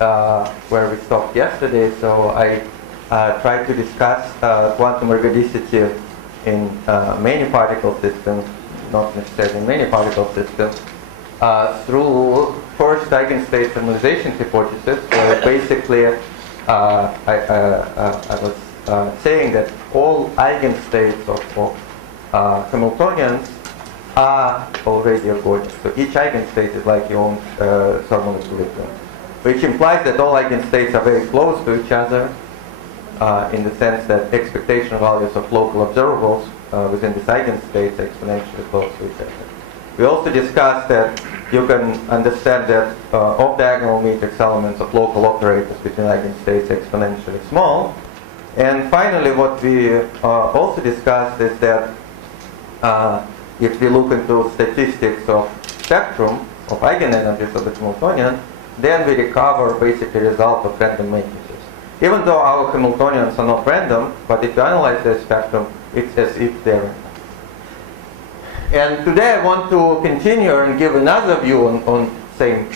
where we stopped yesterday. So I tried to discuss quantum ergodicity in many particle systems, not necessarily in many particle systems, through first eigenstate thermalization hypothesis, where basically I was saying that all eigenstates of Hamiltonians are already ergodic. So each eigenstate is like your own thermal equilibrium, which implies that all eigenstates are very close to each other in the sense that expectation values of local observables within this eigenstate are exponentially close to each other. We also discussed that you can understand that off-diagonal matrix elements of local operators between eigenstates are exponentially small. And finally, what we also discussed is that if we look into statistics of spectrum of eigenenergies of the Hamiltonian, then we recover basically a result of random matrices. Even though our Hamiltonians are not random, but if you analyze their spectrum, it's as if they're random. And today I want to continue and give another view on same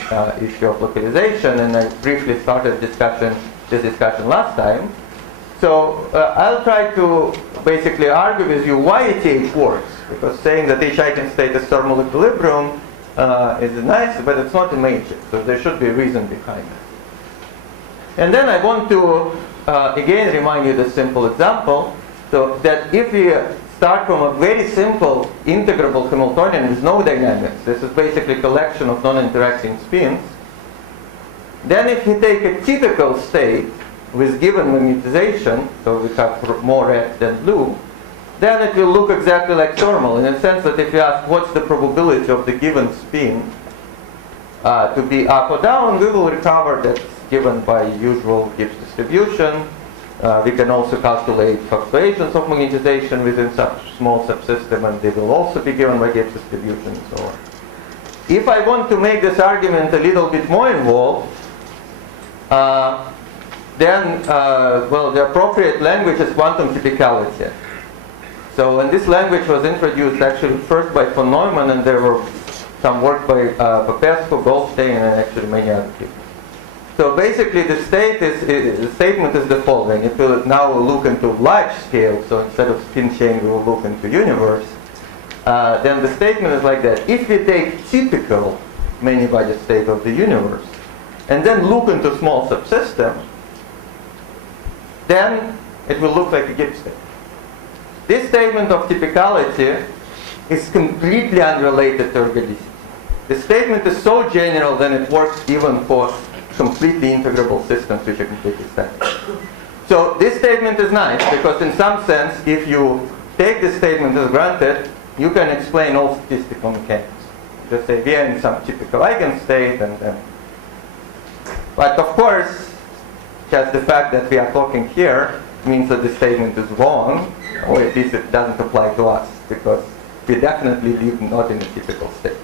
issue of localization, and I briefly started this discussion last time. So I'll try to basically argue with you why ETH works, because saying that each eigenstate is thermal equilibrium is nice, but it's not a matrix, so there should be a reason behind it. And then I want to again remind you the simple example, so that if we start from a very simple integrable Hamiltonian with no dynamics, this is basically a collection of non-interacting spins, then if we take a typical state with given magnetization, so we have more red than blue, then it will look exactly like thermal, in the sense that if you ask what's the probability of the given spin to be up or down, we will recover that's given by usual Gibbs distribution. We can also calculate fluctuations of magnetization within such small subsystem, and they will also be given by Gibbs distribution and so on. If I want to make this argument a little bit more involved, then, well, the appropriate language is quantum typicality. So, and this language was introduced actually first by von Neumann, and there were some work by Popescu, Goldstein, and actually many other people. So basically the statement is the following. If we now look into large scale, so instead of spin chain we will look into universe, then the statement is like that. If we take typical many-body state of the universe, and then look into small subsystem, then it will look like a Gibbs state. This statement of typicality is completely unrelated to ergodicity. The statement is so general that it works even for completely integrable systems which are completely static. So this statement is nice because in some sense, if you take this statement as granted, you can explain all statistical mechanics. Just say we are in some typical eigenstate, and then. But of course, just the fact that we are talking here means that the statement is wrong, or at least it doesn't apply to us, because we definitely live not in a typical state.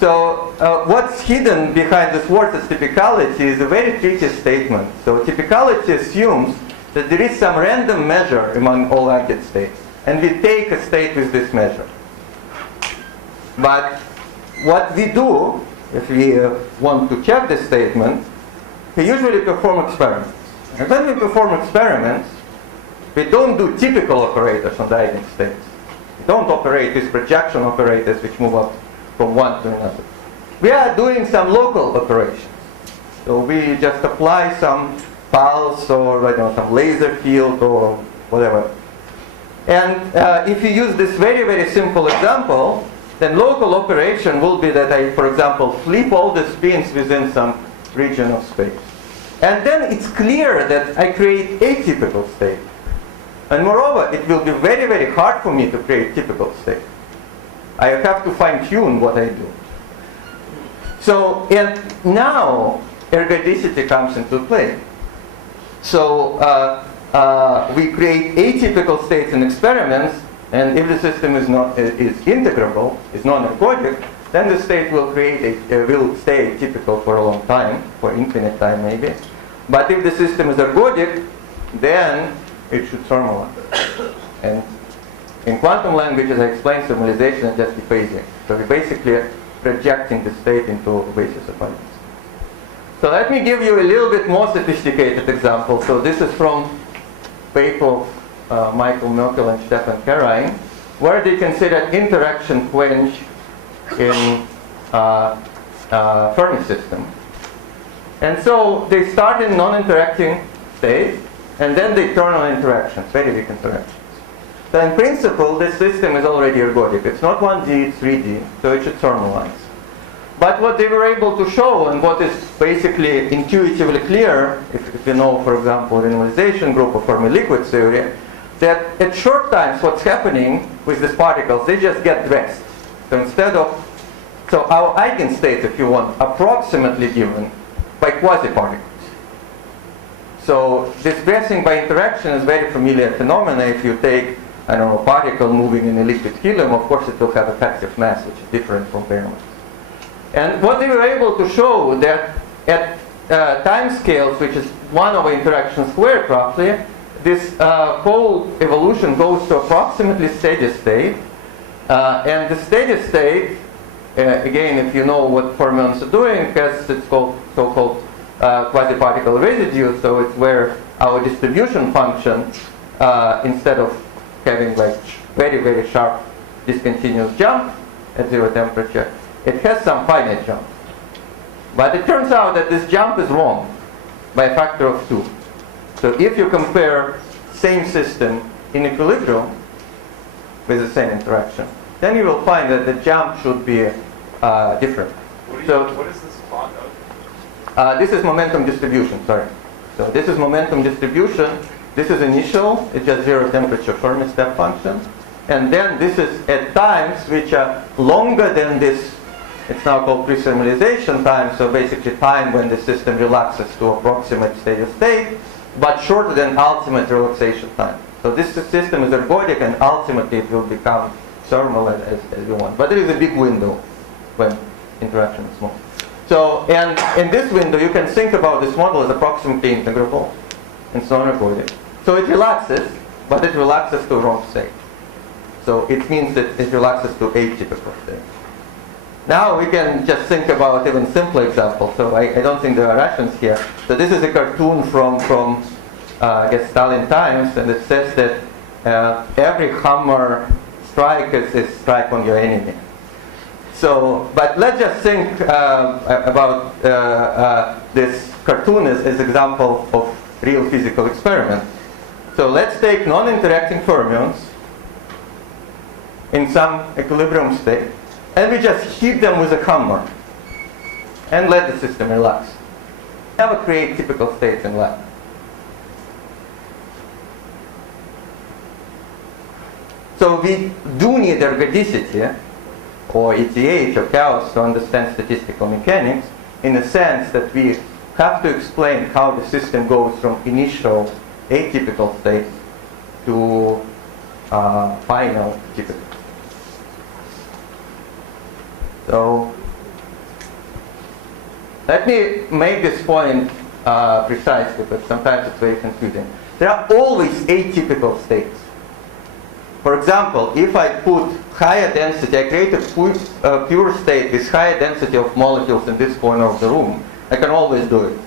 So what's hidden behind this word as typicality is a very tricky statement. So typicality assumes that there is some random measure among all eigenstates, and we take a state with this measure. But what we do, if we want to check this statement, we usually perform experiments. And when we perform experiments, we don't do typical operators on the eigenstates. We don't operate with projection operators which move up from one to another. We are doing some local operations. So we just apply some pulse or I don't know, some laser field or whatever. And if you use this very, very simple example, then local operation will be that I, for example, flip all the spins within some region of space. And then it's clear that I create a typical state. And moreover, it will be very, very hard for me to create typical state. I have to fine-tune what I do. So, and now ergodicity comes into play. So we create atypical states in experiments, and if the system is integrable, is non-ergodic, then the state will will stay typical for a long time, for infinite time maybe. But if the system is ergodic, then it should thermalize. And in quantum languages, I explained thermalization is just dephasing. So we're basically projecting the state into a basis of eigenstates. So let me give you a little bit more sophisticated example. So this is from paper of Michael Merkel and Stefan Karain, where they considered interaction quench in Fermi system. And so they start in non-interacting state, and then they turn on interactions, very weak interactions. So in principle, this system is already ergodic. It's not 1D, it's 3D, so it should thermalize. But what they were able to show, and what is basically intuitively clear, if you know, for example, the Thermalization group of Fermi liquid theory, that at short times what's happening with these particles, they just get dressed. So instead of, so our eigenstates, if you want, approximately given by quasi-particles. So this dressing by interaction is very familiar phenomena. If you take, I don't know, a particle moving in a liquid helium, of course it will have effective mass, which is different from bare mass. And what they were able to show that at time scales, which is 1 over interaction squared roughly, this whole evolution goes to approximately steady state. And the steady state, again, if you know what fermions are doing, has its so-called quasi-particle residue. So it's where our distribution function, instead of having like very, very sharp discontinuous jump at 0 temperature, it has some finite jump. But it turns out that this jump is wrong by a factor of 2. So if you compare same system in equilibrium with the same interaction, then you will find that the jump should be different. What is this plot of? This is momentum distribution, sorry. So this is momentum distribution. This is initial, it's just 0 temperature Fermi step function. And then this is at times which are longer than this. It's now called pre-thermalization time, so basically time when the system relaxes to approximate steady state, but shorter than ultimate relaxation time. So this system is ergodic, and ultimately it will become thermal as you want. But there is a big window when interaction is small. So, and in this window you can think about this model as approximately integrable and so non-ergodic. So it relaxes, but it relaxes to wrong state. So it means that it relaxes to atypical state. Now we can just think about even simpler examples. So I don't think there are Russians here. So this is a cartoon from I guess Stalin times, and it says that every hammer strike is a strike on your enemy. So, but let's just think about this cartoon as example of real physical experiment. So let's take non-interacting fermions in some equilibrium state, and we just hit them with a hammer and let the system relax. Never create typical states in lab. So we do need ergodicity, or ETH, or chaos, to understand statistical mechanics, in the sense that we have to explain how the system goes from initial atypical states to final typical. So let me make this point precise, because sometimes it's very confusing. There are always atypical states. For example, if I put higher density, I create a pure state with higher density of molecules in this corner of the room, I can always do it.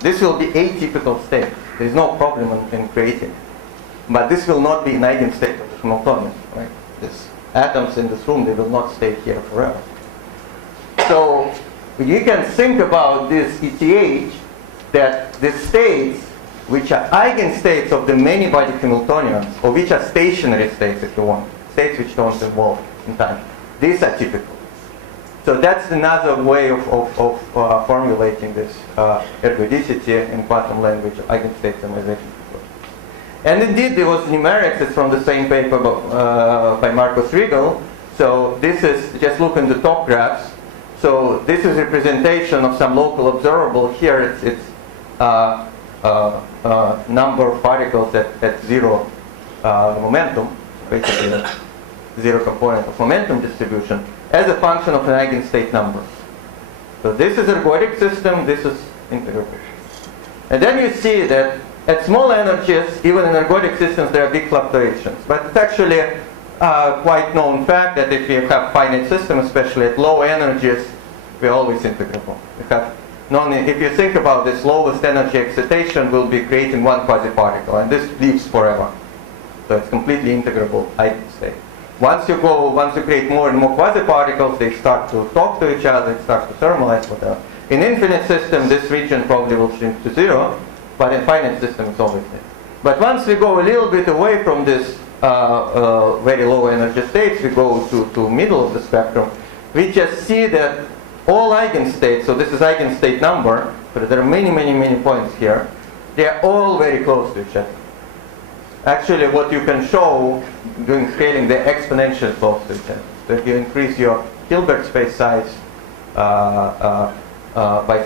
This will be atypical state. There is no problem in creating. But this will not be an eigenstate of the Hamiltonian, right? These atoms in this room, they will not stay here forever. So you can think about this ETH, that the states which are eigenstates of the many-body Hamiltonians, or which are stationary states, if you want, states which don't evolve in time. These are typical. So that's another way of formulating this ergodicity in quantum language, eigenstate thermalization. And indeed, there was numerics. It's from the same paper by Marcus Riegel. So this is, just look in the top graphs. So this is representation of some local observable. Here it's number of particles at zero momentum, basically zero component of momentum distribution, as a function of an eigenstate number. So this is ergodic system, this is integrable. And then you see that at small energies, even in ergodic systems, there are big fluctuations. But it's actually a quite known fact that if you have finite systems, especially at low energies, we're always integrable. We have if you think about this, lowest energy excitation will be creating one quasi-particle, and this lives forever. So it's completely integrable eigenstate. Once you create more and more quasi-particles, they start to talk to each other, they start to thermalize, whatever. In infinite system, this region probably will shrink to 0, but in finite system, it's always there. But once we go a little bit away from this very low energy states, we go to middle of the spectrum, we just see that all eigenstates, so this is eigenstate number, but there are many, many, many points here, they are all very close to each other. Actually, what you can show doing scaling, they're exponentially close to each other. So if you increase your Hilbert space size by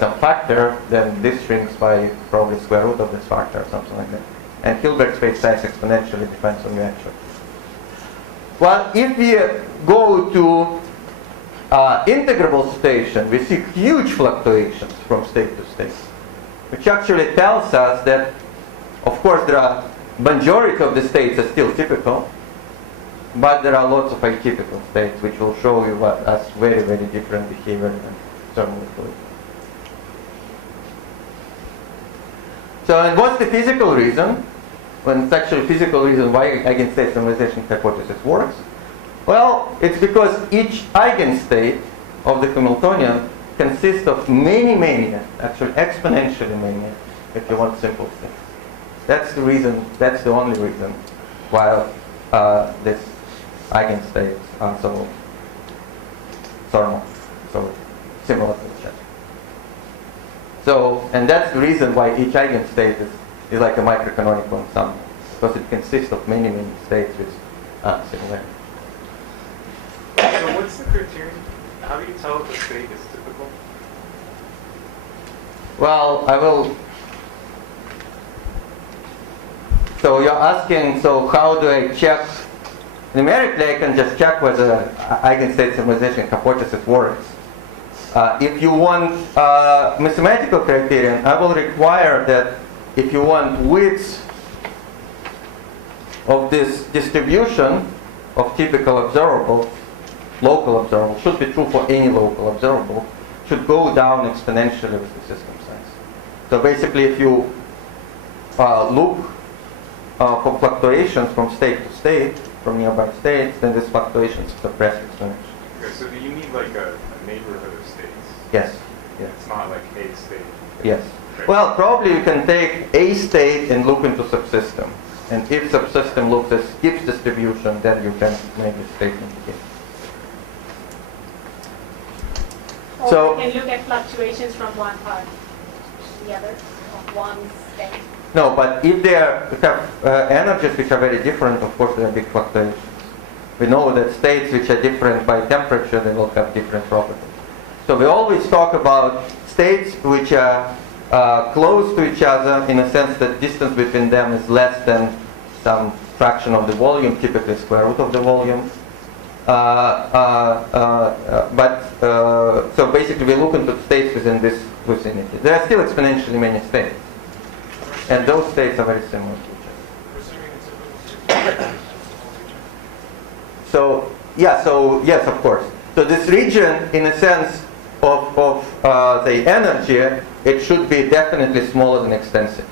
some factor, then this shrinks by probably square root of this factor or something like that. And Hilbert space size exponentially depends on your entropy. Well, if we go to integrable station, we see huge fluctuations from state to state, which actually tells us that, of course, there are majority of the states are still typical, but there are lots of atypical states which will show you us very, very different behavior in thermal equilibrium. So, and what's the physical reason? When it's actually physical reason why eigenstate thermalization hypothesis works? Well, it's because each eigenstate of the Hamiltonian consists of many, many, actually exponentially many, if you want simple things. That's the reason, that's the only reason why these eigenstates are so thermal, so similar to each other. So, and that's the reason why each eigenstate is like a microcanonical ensemble, because it consists of many, many states with similarity. So what's the criterion? How do you tell if a state is typical? Well, I will. So you're asking, so how do I check? Numerically, I can just check whether eigenstate thermalization hypothesis works. If you want mathematical criterion, I will require that if you want width of this distribution of typical observable, local observable, should be true for any local observable, should go down exponentially with the system size. So basically, if you look for fluctuations from state to state, from nearby states, then these fluctuations suppress exponentially. Okay, so do you need like a neighborhood of states? Yes. Yes. It's not like a state. Yes. Okay. Well, probably you can take a state and look into subsystem. And if subsystem looks at Gibbs distribution, then you can make a statement here. Or So we can look at fluctuations from one part to the other, of one state. no, but if they have energies which are very different, of course there are big fluctuations. We know that states which are different by temperature, they will have different properties. So we always talk about states which are close to each other in a sense that distance between them is less than some fraction of the volume, typically square root of the volume. So basically we look into states within this vicinity. There are still exponentially many states. And those states are very similar to each other. So, yeah, so yes, of course. So this region, in a sense of the energy, it should be definitely smaller than extensive.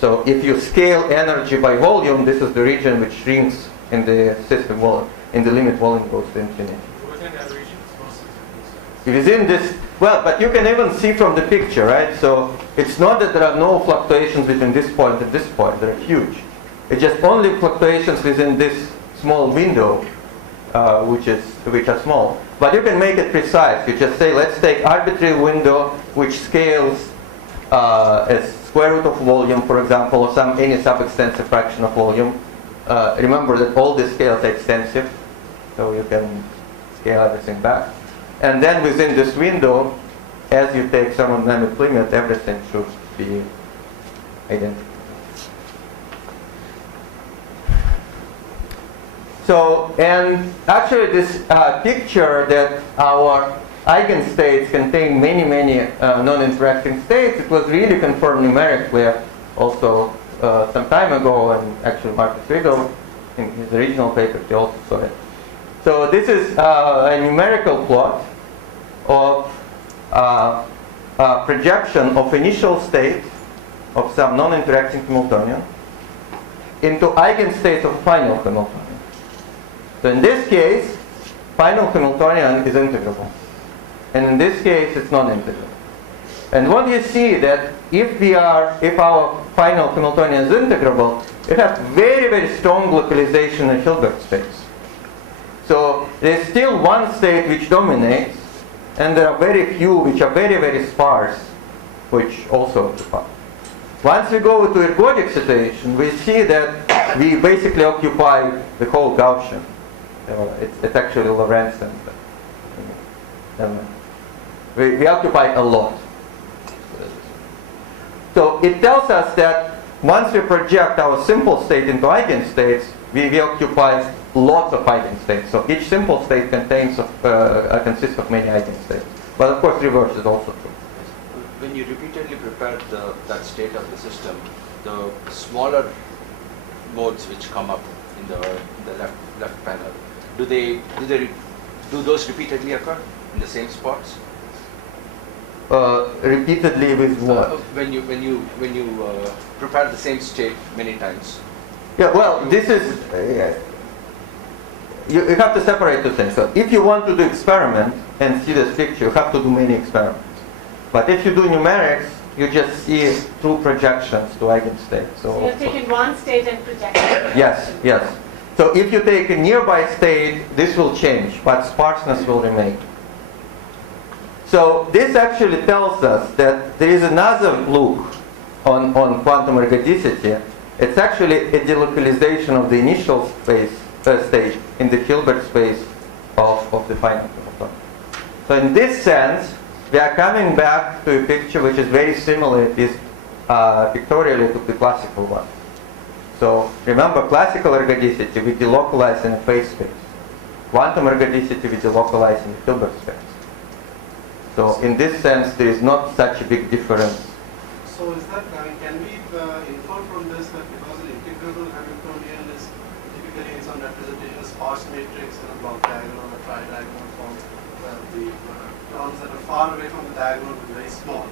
So if you scale energy by volume, this is the region which shrinks in the system volume, in the limit volume goes to infinity. Within that region, it's mostly Within this, well, but you can even see from the picture, right? So it's not that there are no fluctuations between this point and this point. They're huge. It's just only fluctuations within this small window, which are small. But you can make it precise. You just say, let's take arbitrary window which scales as square root of volume, for example, or any sub-extensive fraction of volume. Remember that all the scales are extensive, so you can scale everything back. And then within this window, as you take thermodynamic limit, everything should be identical. So, and actually this picture that our eigenstates contain many, many non-interacting states, it was really confirmed numerically also some time ago, and actually Marcus Riegel, in his original paper, he also saw it. So this is a numerical plot of projection of initial state of some non-interacting Hamiltonian into eigenstates of final Hamiltonian. So in this case, final Hamiltonian is integrable. And in this case, it's non-integrable. And what you see that if our final Hamiltonian is integrable, it has very, very strong localization in Hilbert space. So there's still one state which dominates, and there are very few which are very, very sparse, which also occupy. Once we go to ergodic situation, we see that we basically occupy the whole Gaussian. It's actually Lorentzian. We occupy a lot. So it tells us that once we project our simple state into eigenstates, we occupy lots of eigenstates. So each simple state consists of many eigenstates. But of course, reverse is also true. When you repeatedly prepare that state of the system, the smaller modes which come up in the left panel, do those repeatedly occur in the same spots? Repeatedly with what? When you prepare the same state many times. Yeah, well, this is you have to separate two things. So if you want to do experiment and see this picture, you have to do many experiments. But if you do numerics, you just see through projections to eigenstates. So you're taking one state and projecting it. Yes, yes. So if you take a nearby state, this will change, but sparseness will remain. So this actually tells us that there is another look on quantum ergodicity. It's actually a delocalization of the initial state in the Hilbert space of the final Hamiltonian. So in this sense, we are coming back to a picture which is very similar, it is pictorially to the classical one. So remember, classical ergodicity we delocalize in a phase space. Quantum ergodicity we delocalize in the Hilbert space. So in this sense, there is not such a big difference. So is that, can we infer from this that because an integrable Hamiltonian is typically in some representation a sparse matrix in a block diagonal or a tridiagonal form, the terms that are far away from the diagonal will be very small.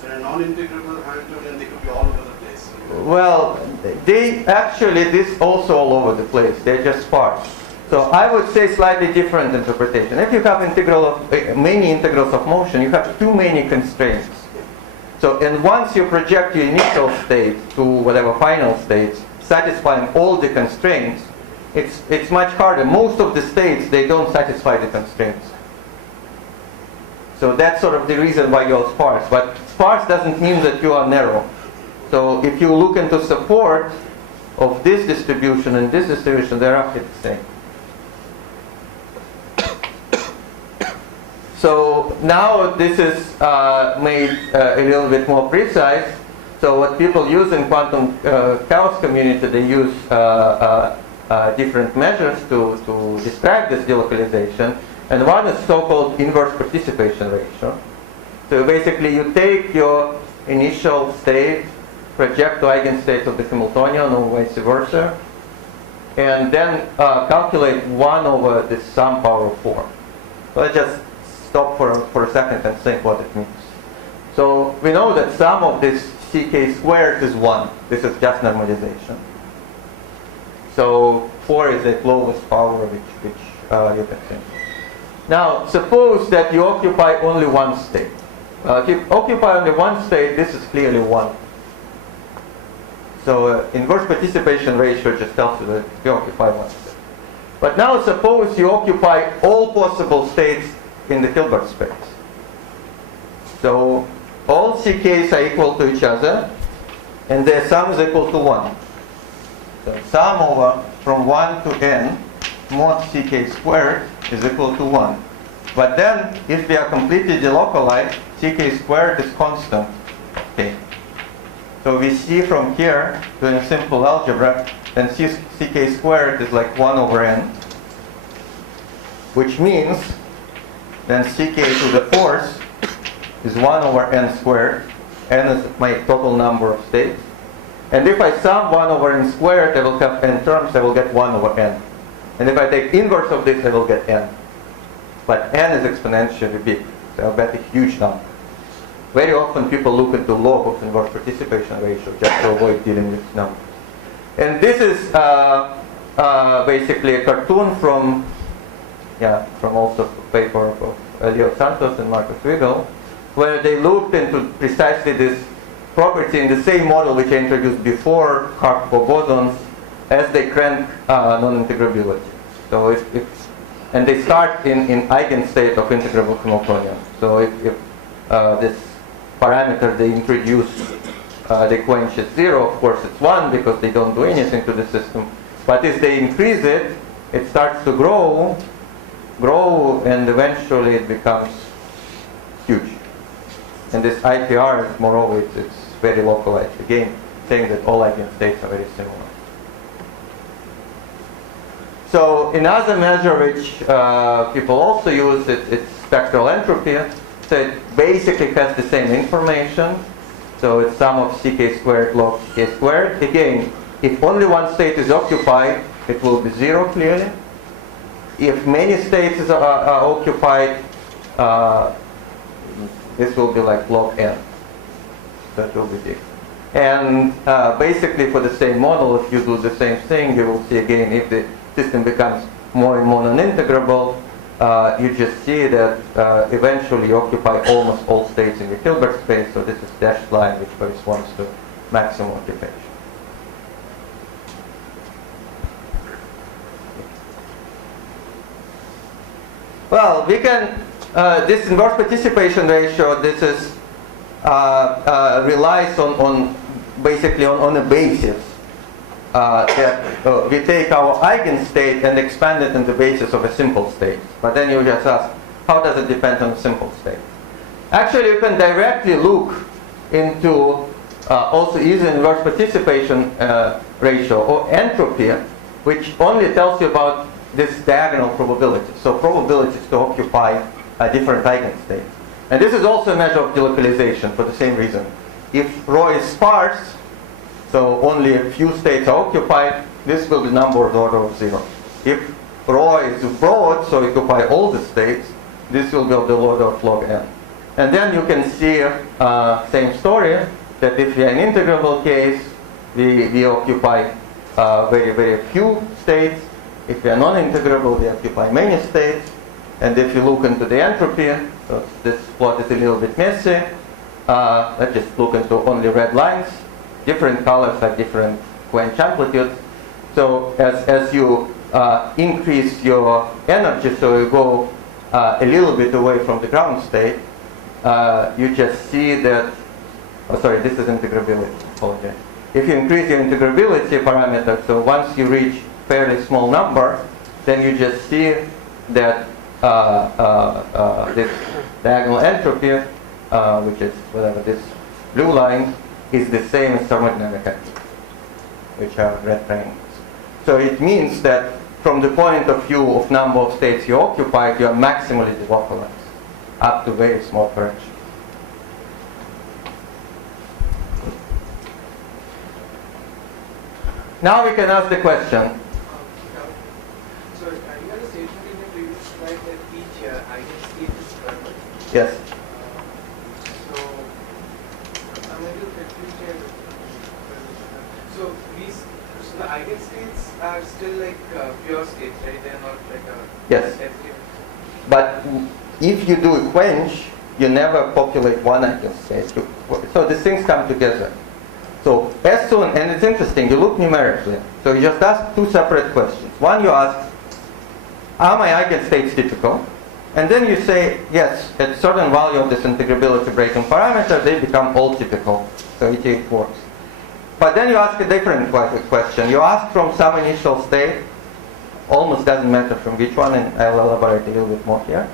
So in a non-integrable Hamiltonian, they could be all over the place. Well, this also all over the place. They're just sparse. So I would say slightly different interpretation. If you have many integrals of motion, you have too many constraints. So, and once you project your initial state to whatever final states, satisfying all the constraints, it's much harder. Most of the states, they don't satisfy the constraints. So that's sort of the reason why you're sparse. But sparse doesn't mean that you are narrow. So if you look into support of this distribution and this distribution, they're roughly the same. So now this is made a little bit more precise. So what people use in quantum chaos community, they use different measures to describe this delocalization. And one is so-called inverse participation ratio. So basically you take your initial state, project to eigenstates of the Hamiltonian or vice versa, and then calculate 1 over the sum power of 4. So I just stop for a second and think what it means. So we know that sum of this ck squared is 1. This is just normalization. So 4 is the lowest power which you can think. Now suppose that you occupy only one state. If you occupy only one state, this is clearly 1. So inverse participation ratio just tells you that you occupy one state. But now suppose you occupy all possible states in the Hilbert space. So all ck's are equal to each other, and their sum is equal to 1. So sum over from 1 to n mod ck squared is equal to 1. But then, if they are completely delocalized, ck squared is constant. Okay. So we see from here, doing simple algebra, then ck squared is like 1 over n, which means then ck to the 4th is 1 over n squared. N is my total number of states. And if I sum 1 over n squared, I will have n terms, I will get 1 over n. And if I take inverse of this, I will get n. But n is exponentially big, so I'll get a huge number. very often people look into log of inverse participation ratio just to avoid dealing with numbers. And this is basically a cartoon from also a paper of Leo Santos and Marcus Wiggle, where they looked into precisely this property in the same model which I introduced before, Karpov bosons, as they crank non-integrability. So and they start in eigenstate of integrable Hamiltonian. So if this parameter they introduce, they quench at 0, of course it's 1 because they don't do anything to the system. But if they increase it, it starts to grow, and eventually it becomes huge. And this IPR, moreover, it's very localized. Again, saying that all eigenstates are very similar. So another measure which people also use, it's spectral entropy. So it basically has the same information. So it's sum of ck squared log k squared. Again, if only one state is occupied, it will be 0 clearly. If many states are occupied, this will be like log n. That will be big. And basically for the same model, if you do the same thing, you will see again if the system becomes more and more non-integrable, you just see that eventually you occupy almost all states in the Hilbert space. So this is dashed line which corresponds to maximum occupation. Well, we can, this inverse participation ratio, this is, relies on basically on a basis that we take our eigenstate and expand it on the basis of a simple state. But then you just ask, how does it depend on a simple state? Actually, you can directly look into also either inverse participation ratio or entropy, which only tells you about this diagonal probability. So probabilities to occupy a different eigenstate. And this is also a measure of delocalization for the same reason. If rho is sparse, so only a few states are occupied, this will be number of the order of 0. If rho is broad, so occupy all the states, this will be of the order of log n. And then you can see same story, that if we are an integrable case, we occupy very, very few states. If we are non-integrable, we occupy many states. And if you look into the entropy, so this plot is a little bit messy. Let's just look into only red lines. Different colors have different quench amplitudes. So as you increase your energy, so you go a little bit away from the ground state, you just see that, oh sorry, this is integrability, apologize. If you increase your integrability parameter, so once you reach fairly small number, then you just see that this diagonal entropy, which is whatever this blue line, is the same as thermodynamic activity, which are red triangles. So it means that from the point of view of number of states you occupy, you are maximally delocalized up to very small correction. Now we can ask the question. So you had a statement in the previous slide that each eigenstate is kernel. Yes. So I'm a little confused here. So the eigenstates are still like pure states, right? They're not like a Yes. derivative. But if you do a quench, you never populate one eigenstate. So these things come together. So as soon, and it's interesting, you look numerically. So you just ask two separate questions. One, you ask, are my eigenstates typical? And then you say, yes, at a certain value of this integrability breaking parameter, they become all typical. So it works. But then you ask a different question. You ask from some initial state, almost doesn't matter from which one, and I'll elaborate a little bit more here.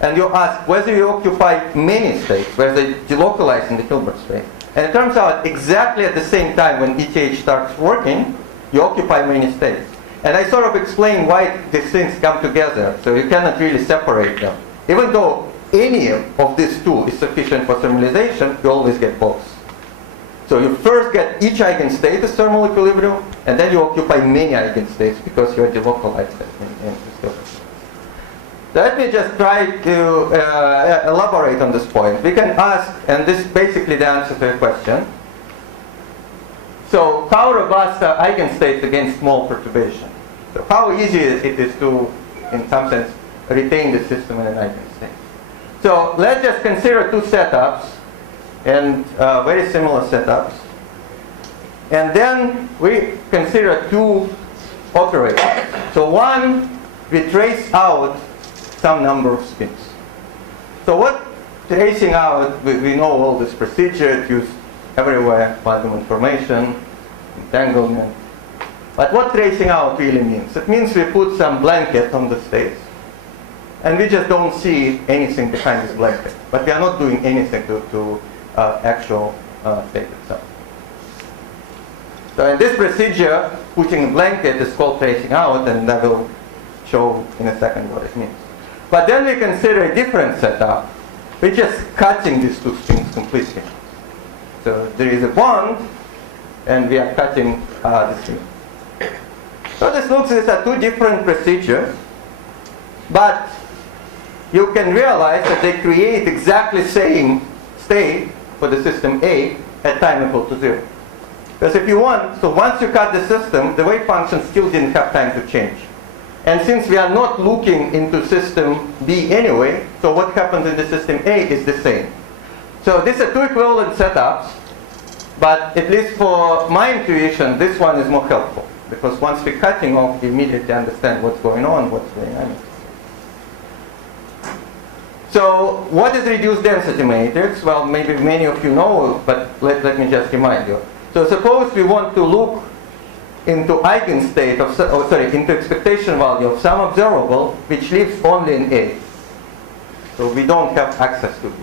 And you ask whether you occupy many states, whether they delocalize in the Hilbert space. And it turns out exactly at the same time when ETH starts working, you occupy many states. And I sort of explain why these things come together. So you cannot really separate them. Even though any of these two is sufficient for thermalization, you always get both. So you first get each eigenstate as thermal equilibrium, and then you occupy many eigenstates because you are delocalized in this Hilbert. Let me just try to elaborate on this point. We can ask, and this is basically the answer to your question. So how robust are eigenstates against small perturbation? So how easy it is to, in some sense, retain the system in an eigenstate? So let's just consider two setups, and very similar setups. And then we consider two operators. So one, we trace out some number of spins. So what tracing out, we know all this procedure, it's used everywhere, quantum information, entanglement. But what tracing out really means? It means we put some blanket on the states, and we just don't see anything behind this blanket. But we are not doing anything to actual state itself. So in this procedure, putting a blanket is called tracing out, and I will show in a second what it means. But then we consider a different setup. We're just cutting these two spins completely. So there is a bond, and we are cutting the string. So this looks at two different procedures, but you can realize that they create exactly the same state for the system A at time equal to 0. Because if you want, so once you cut the system, the wave function still didn't have time to change. And since we are not looking into system B anyway, so what happens in the system A is the same. So these are two equivalent setups, but at least for my intuition, this one is more helpful. Because once we're cutting off, we immediately understand what's going on, what's going on. So what is reduced density matrix? Well, maybe many of you know, but let me just remind you. So suppose we want to look into eigenstate of, into expectation value of some observable which lives only in A. So we don't have access to B.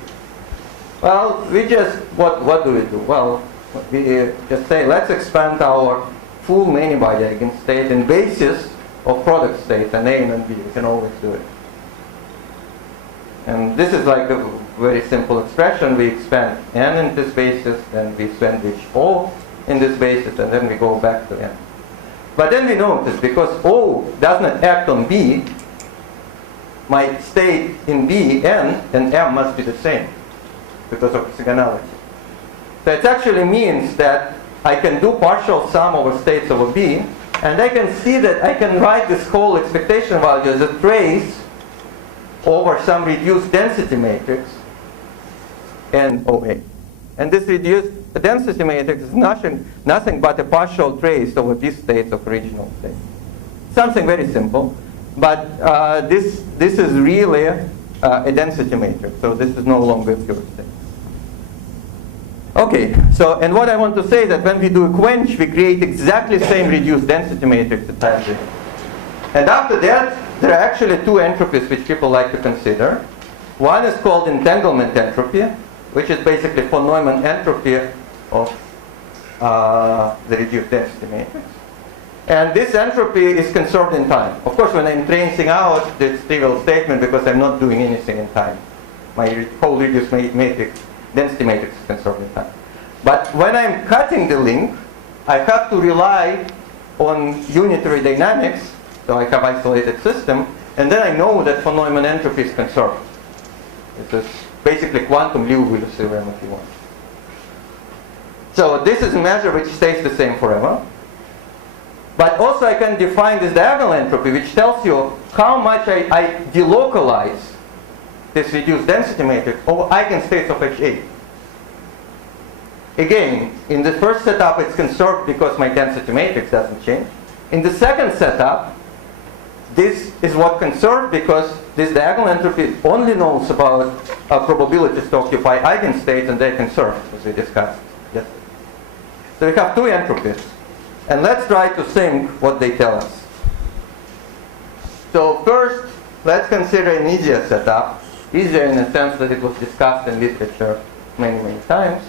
Well, we just, what do we do? Well, we just say, let's expand our full many-body eigenstate in basis of product states, an A and an B. We can always do it. And this is like a very simple expression. We expand N in this basis, then we sandwich O in this basis, and then we go back to N. But then we notice, because O does not act on B, my state in B, N, and M must be the same because of orthogonality. So it actually means that I can do partial sum over states over B, and I can see that I can write this whole expectation value as a trace over some reduced density matrix N OA. And this reduced density matrix is nothing but a partial trace over these states of original state. Something very simple, but this is really a density matrix, so this is no longer a pure state. Okay, so, and what I want to say is that when we do a quench, we create exactly the same reduced density matrix at time 0. And after that, there are actually two entropies which people like to consider. One is called entanglement entropy, which is basically for Neumann entropy of the reduced density matrix. And this entropy is conserved in time. Of course, when I'm tracing out, it's a trivial statement because I'm not doing anything in time. My whole reduced matrix, density matrix is conserved in time. But when I'm cutting the link, I have to rely on unitary dynamics. So I have isolated system, and then I know that von Neumann entropy is conserved. This is basically quantum Liouville theorem if you want. So this is a measure which stays the same forever. But also I can define this diagonal entropy, which tells you how much I delocalize this reduced density matrix over eigenstates of HA. Again, in the first setup it's conserved because my density matrix doesn't change. In the second setup, this is what conserved because this diagonal entropy only knows about probabilities to occupy eigenstates, and they're conserved, as we discussed yesterday. So we have two entropies. And let's try to think what they tell us. So first, let's consider an easier setup. Easier in the sense that it was discussed in literature many, many times.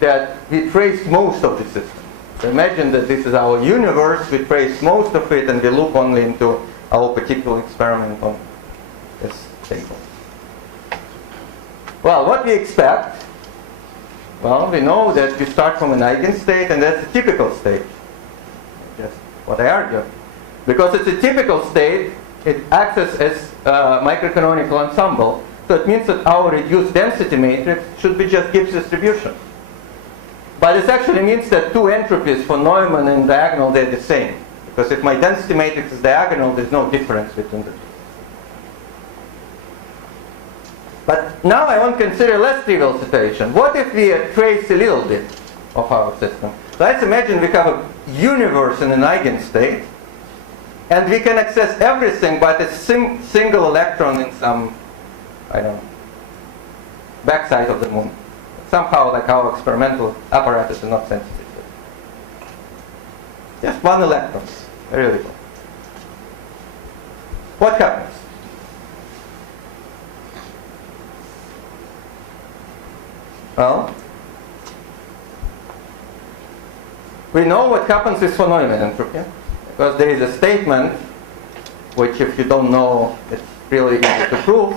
That we trace most of the system. So imagine that this is our universe, we trace most of it, and we look only into our particular experiment on this table. Well, what we expect? Well, we know that we start from an eigenstate, and that's a typical state. That's what I argue. Because it's a typical state, it acts as a microcanonical ensemble. So it means that our reduced density matrix should be just Gibbs distribution. But this actually means that two entropies for Neumann and diagonal, they're the same. Because if my density matrix is diagonal, there's no difference between the two. But now I want to consider a less trivial situation. What if we trace a little bit of our system? Let's imagine we have a universe in an eigenstate, and we can access everything but a single electron in some, I don't know, backside of the moon. Somehow, like our experimental apparatus is not sensitive to it. Just one electron, very little. What happens? Well, we know what happens with von Neumann entropy, because there is a statement, which if you don't know, it's really easy to prove,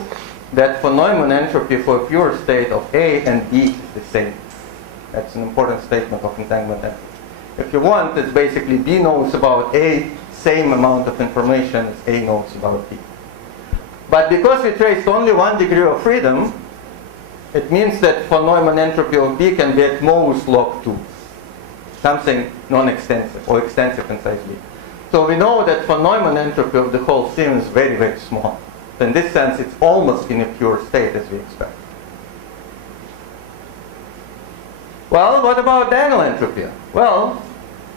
that von Neumann entropy for a pure state of A and B is the same. That's an important statement of entanglement entropy. If you want, it's basically B knows about A, same amount of information as A knows about B. But because we traced only 1 degree of freedom, it means that von Neumann entropy of B can be at most log 2. Something non-extensive or extensive in size B. So we know that von Neumann entropy of the whole thing is very, very small. So in this sense, it's almost in a pure state as we expect. Well, what about diagonal entropy? Well,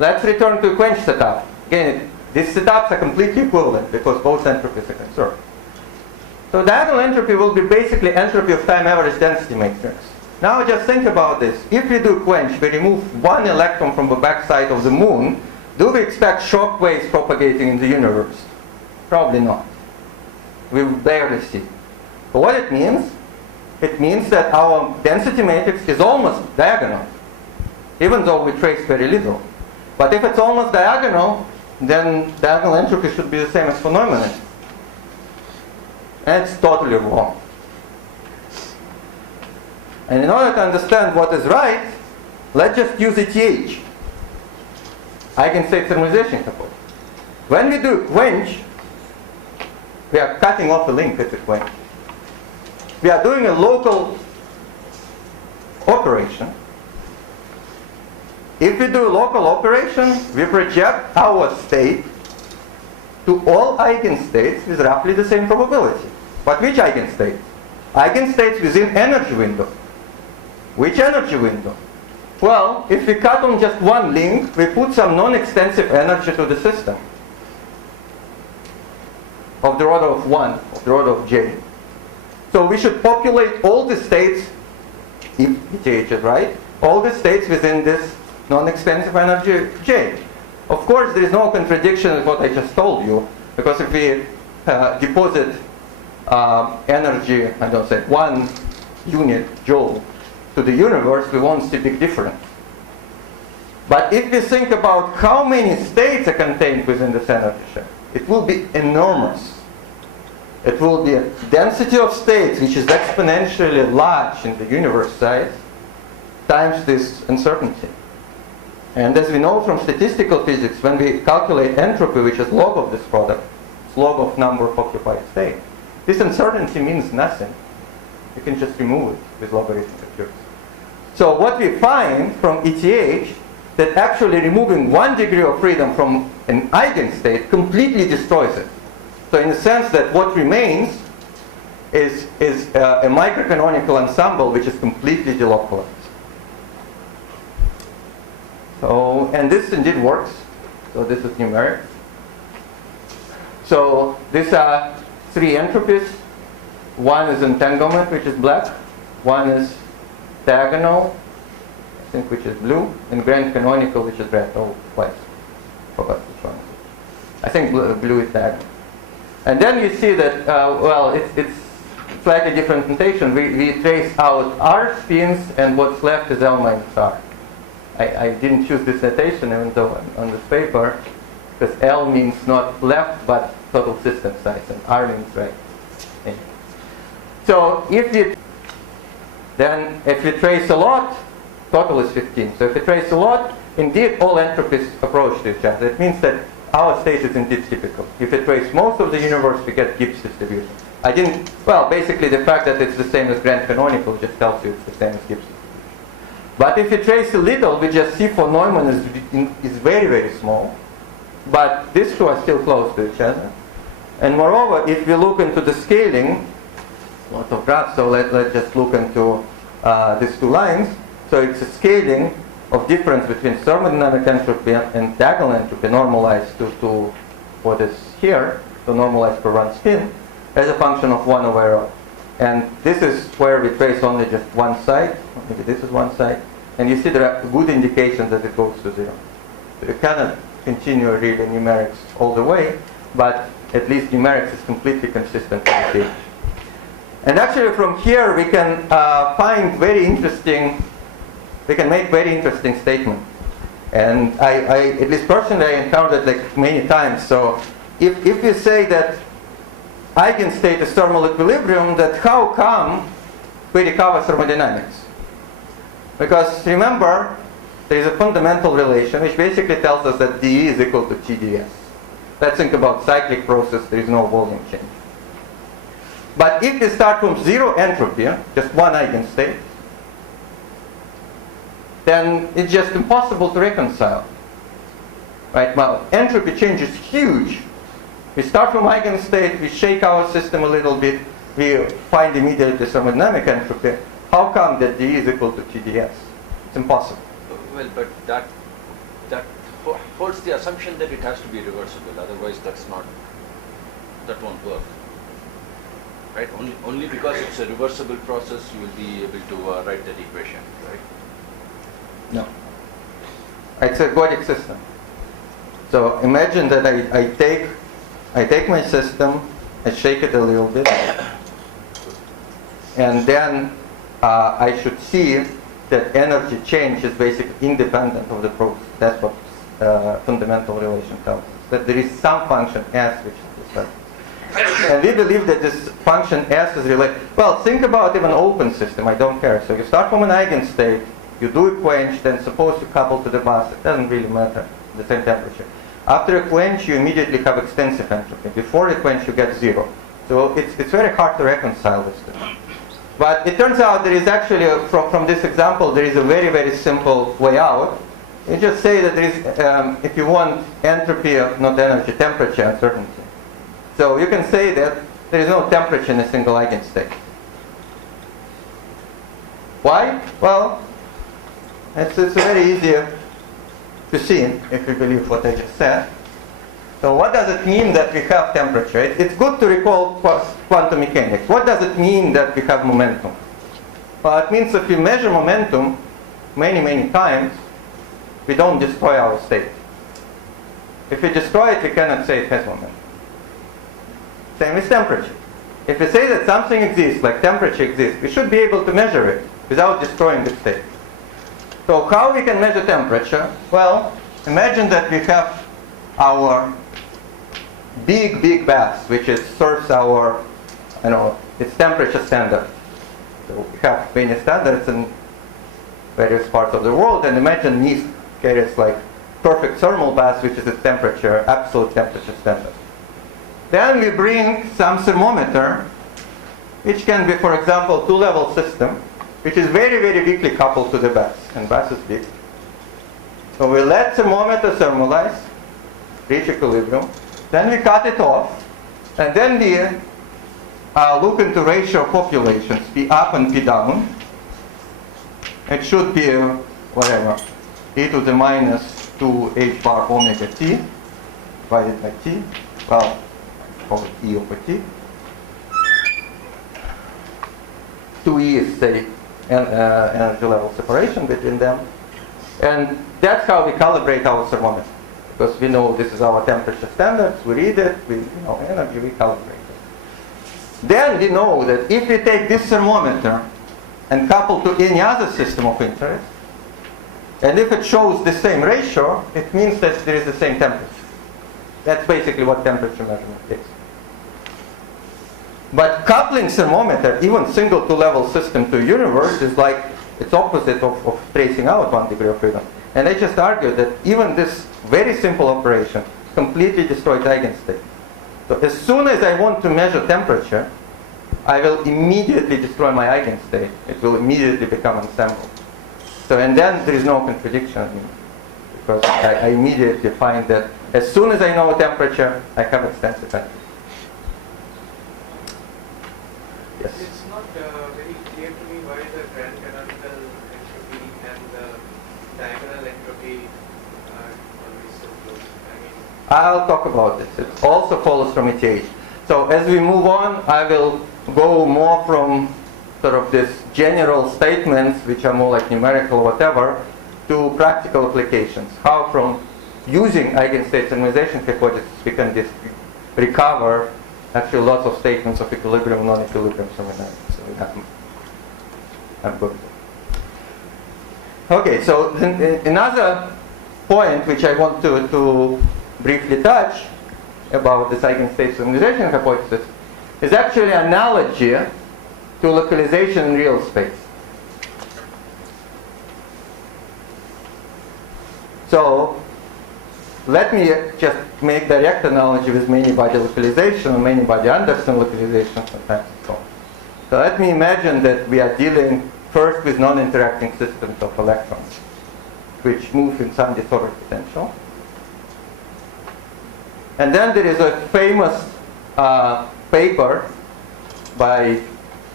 let's return to a quench setup. Again, these setups are completely equivalent because both entropies are conserved. So diagonal entropy will be basically entropy of time average density matrix. Now just think about this. If we do quench, we remove 1 electron from the backside of the moon, do we expect shock waves propagating in the universe? Probably not. We will barely see. But what it means that our density matrix is almost diagonal, even though we trace very little. But if it's almost diagonal, then diagonal entropy should be the same as von Neumann entropy. And it's totally wrong. And in order to understand what is right, let's just use ETH, eigenstate thermalization couple. When we do quench, we are cutting off a link at the quench. We are doing a local operation. If we do a local operation, we project our state to all eigenstates with roughly the same probability. But which eigenstates? Eigenstates within energy window. Which energy window? Well, if we cut on just one link, we put some non-extensive energy to the system of the order of 1, of the order of J. So we should populate all the states, if ETH is right, all the states within this non-extensive energy J. Of course, there is no contradiction with what I just told you, because if we deposit energy, I don't say 1 unit joule to the universe, we won't see big difference. But if we think about how many states are contained within this energy shell, it will be enormous. It will be a density of states which is exponentially large in the universe size times this uncertainty. And as we know from statistical physics, when we calculate entropy, which is log of this product, it's log of number of occupied states, this uncertainty means nothing. You can just remove it with logarithmic accuracy. So what we find from ETH, that actually removing 1 degree of freedom from an eigenstate completely destroys it. So in the sense that what remains is a microcanonical ensemble which is completely delocalized. So, and this indeed works. So this is numeric. So these are 3 entropies. One is entanglement, which is black. One is diagonal, I think, which is blue, and grand canonical, which is red. Oh, white. Forgot which one. I think blue is diagonal. And then you see that, well, it's slightly different notation. We trace out R spins, and what's left is L minus R. I didn't choose this notation even though on this paper, because L means not left, but total system size, and R means right. Anyway. So if you trace a lot, total is 15. So if you trace a lot, indeed all entropies approach to each other. It means that our state is indeed typical. If we trace most of the universe, we get Gibbs distribution. Basically the fact that it's the same as grand canonical just tells you it's the same as Gibbs distribution. But if you trace a little, we just see for Neumann is very, very small. But these two are still close to each other. And moreover, if we look into the scaling, lots of graphs, so let's just look into these two lines. So it's a scaling of difference between thermodynamic entropy and diagonal entropy normalized to what is here, so normalized per one spin, as a function of 1 over rho. And this is where we trace only just one side. Maybe this is one side. And you see there are good indications that it goes to 0. So you cannot continue really numerics all the way, but at least numerics is completely consistent with the image. And actually from here we can find very interesting, we can make very interesting statements. And I at least personally, I encountered like many times. So if you say that eigenstate is thermal equilibrium, that how come we recover thermodynamics? Because remember, there is a fundamental relation which basically tells us that dE is equal to TdS. Let's think about cyclic process, there is no volume change. But if we start from 0 entropy, just one eigenstate, then it's just impossible to reconcile. Right? Well, entropy change is huge. We start from eigenstate, we shake our system a little bit, we find immediately thermodynamic entropy. How come that dE is equal to TdS? It's impossible. Well, but that holds the assumption that it has to be reversible. Otherwise, that won't work. Right? Only because it's a reversible process, you will be able to write that equation. Right? No. It's a ergodic system. So imagine that I take my system, I shake it a little bit, and then I should see that energy change is basically independent of the process. That's what fundamental relation tells us. That there is some function S which is the surface. And we believe that this function S is related. Well, think about even open system, I don't care. So you start from an eigenstate, you do a quench, then suppose you couple to the bus, it doesn't really matter, the same temperature. After a quench, you immediately have extensive entropy. Before the quench, you get 0. So it's very hard to reconcile this two. But it turns out there is actually, from this example, there is a very, very simple way out. You just say that there is, if you want entropy, not energy, temperature uncertainty. So you can say that there is no temperature in a single eigenstate. Why? Well, it's very easy to see if you believe what I just said. So what does it mean that we have temperature? It's good to recall quantum mechanics. What does it mean that we have momentum? Well, it means if we measure momentum many, many times, we don't destroy our state. If we destroy it, we cannot say it has momentum. Same with temperature. If we say that something exists, like temperature exists, we should be able to measure it without destroying the state. So how we can measure temperature? Well, imagine that we have our big bath, which serves our, it's temperature standard. So we have many standards in various parts of the world, and imagine NIST carries like perfect thermal bath, which is its temperature, absolute temperature standard. Then we bring some thermometer, which can be, for example, two-level system, which is very, very weakly coupled to the bath, and bath is big. So we let thermometer thermalize, reach equilibrium, then we cut it off, and then we look into ratio of populations, P up and P down. It should be, whatever, e to the minus 2 h bar omega t divided by t. Well, call it e over t. 2e is, say, energy level separation between them. And that's how we calibrate our thermometer. Because we know this is our temperature standards, we read it, we energy, we calibrate it. Then we know that if we take this thermometer and couple to any other system of interest, and if it shows the same ratio, it means that there is the same temperature. That's basically what temperature measurement is. But coupling thermometer, even single two-level system to universe, is like, it's opposite of tracing out 1 degree of freedom. And I just argued that even this very simple operation completely destroyed eigenstate. So as soon as I want to measure temperature, I will immediately destroy my eigenstate. It will immediately become ensemble. So, and then there is no contradiction because I immediately find that as soon as I know temperature, I have extensive entropy. Yes? It's not very clear to me why the grand canonical entropy and the diagonal entropy are always so close. I mean, I'll talk about this. It also follows from ETH. So as we move on, I will go more from sort of this general statements, which are more like numerical or whatever, to practical applications. How from using eigenstate thermalization hypothesis we can recover actually lots of statements of equilibrium, non-equilibrium thermodynamics. So I'm good. Okay, so then another point which I want to briefly touch about this eigenstate thermalization hypothesis is actually an analogy to localization in real space. So let me just make direct analogy with many-body localization or many-body Anderson localization sometimes. So let me imagine that we are dealing first with non-interacting systems of electrons, which move in some disordered potential. And then there is a famous paper by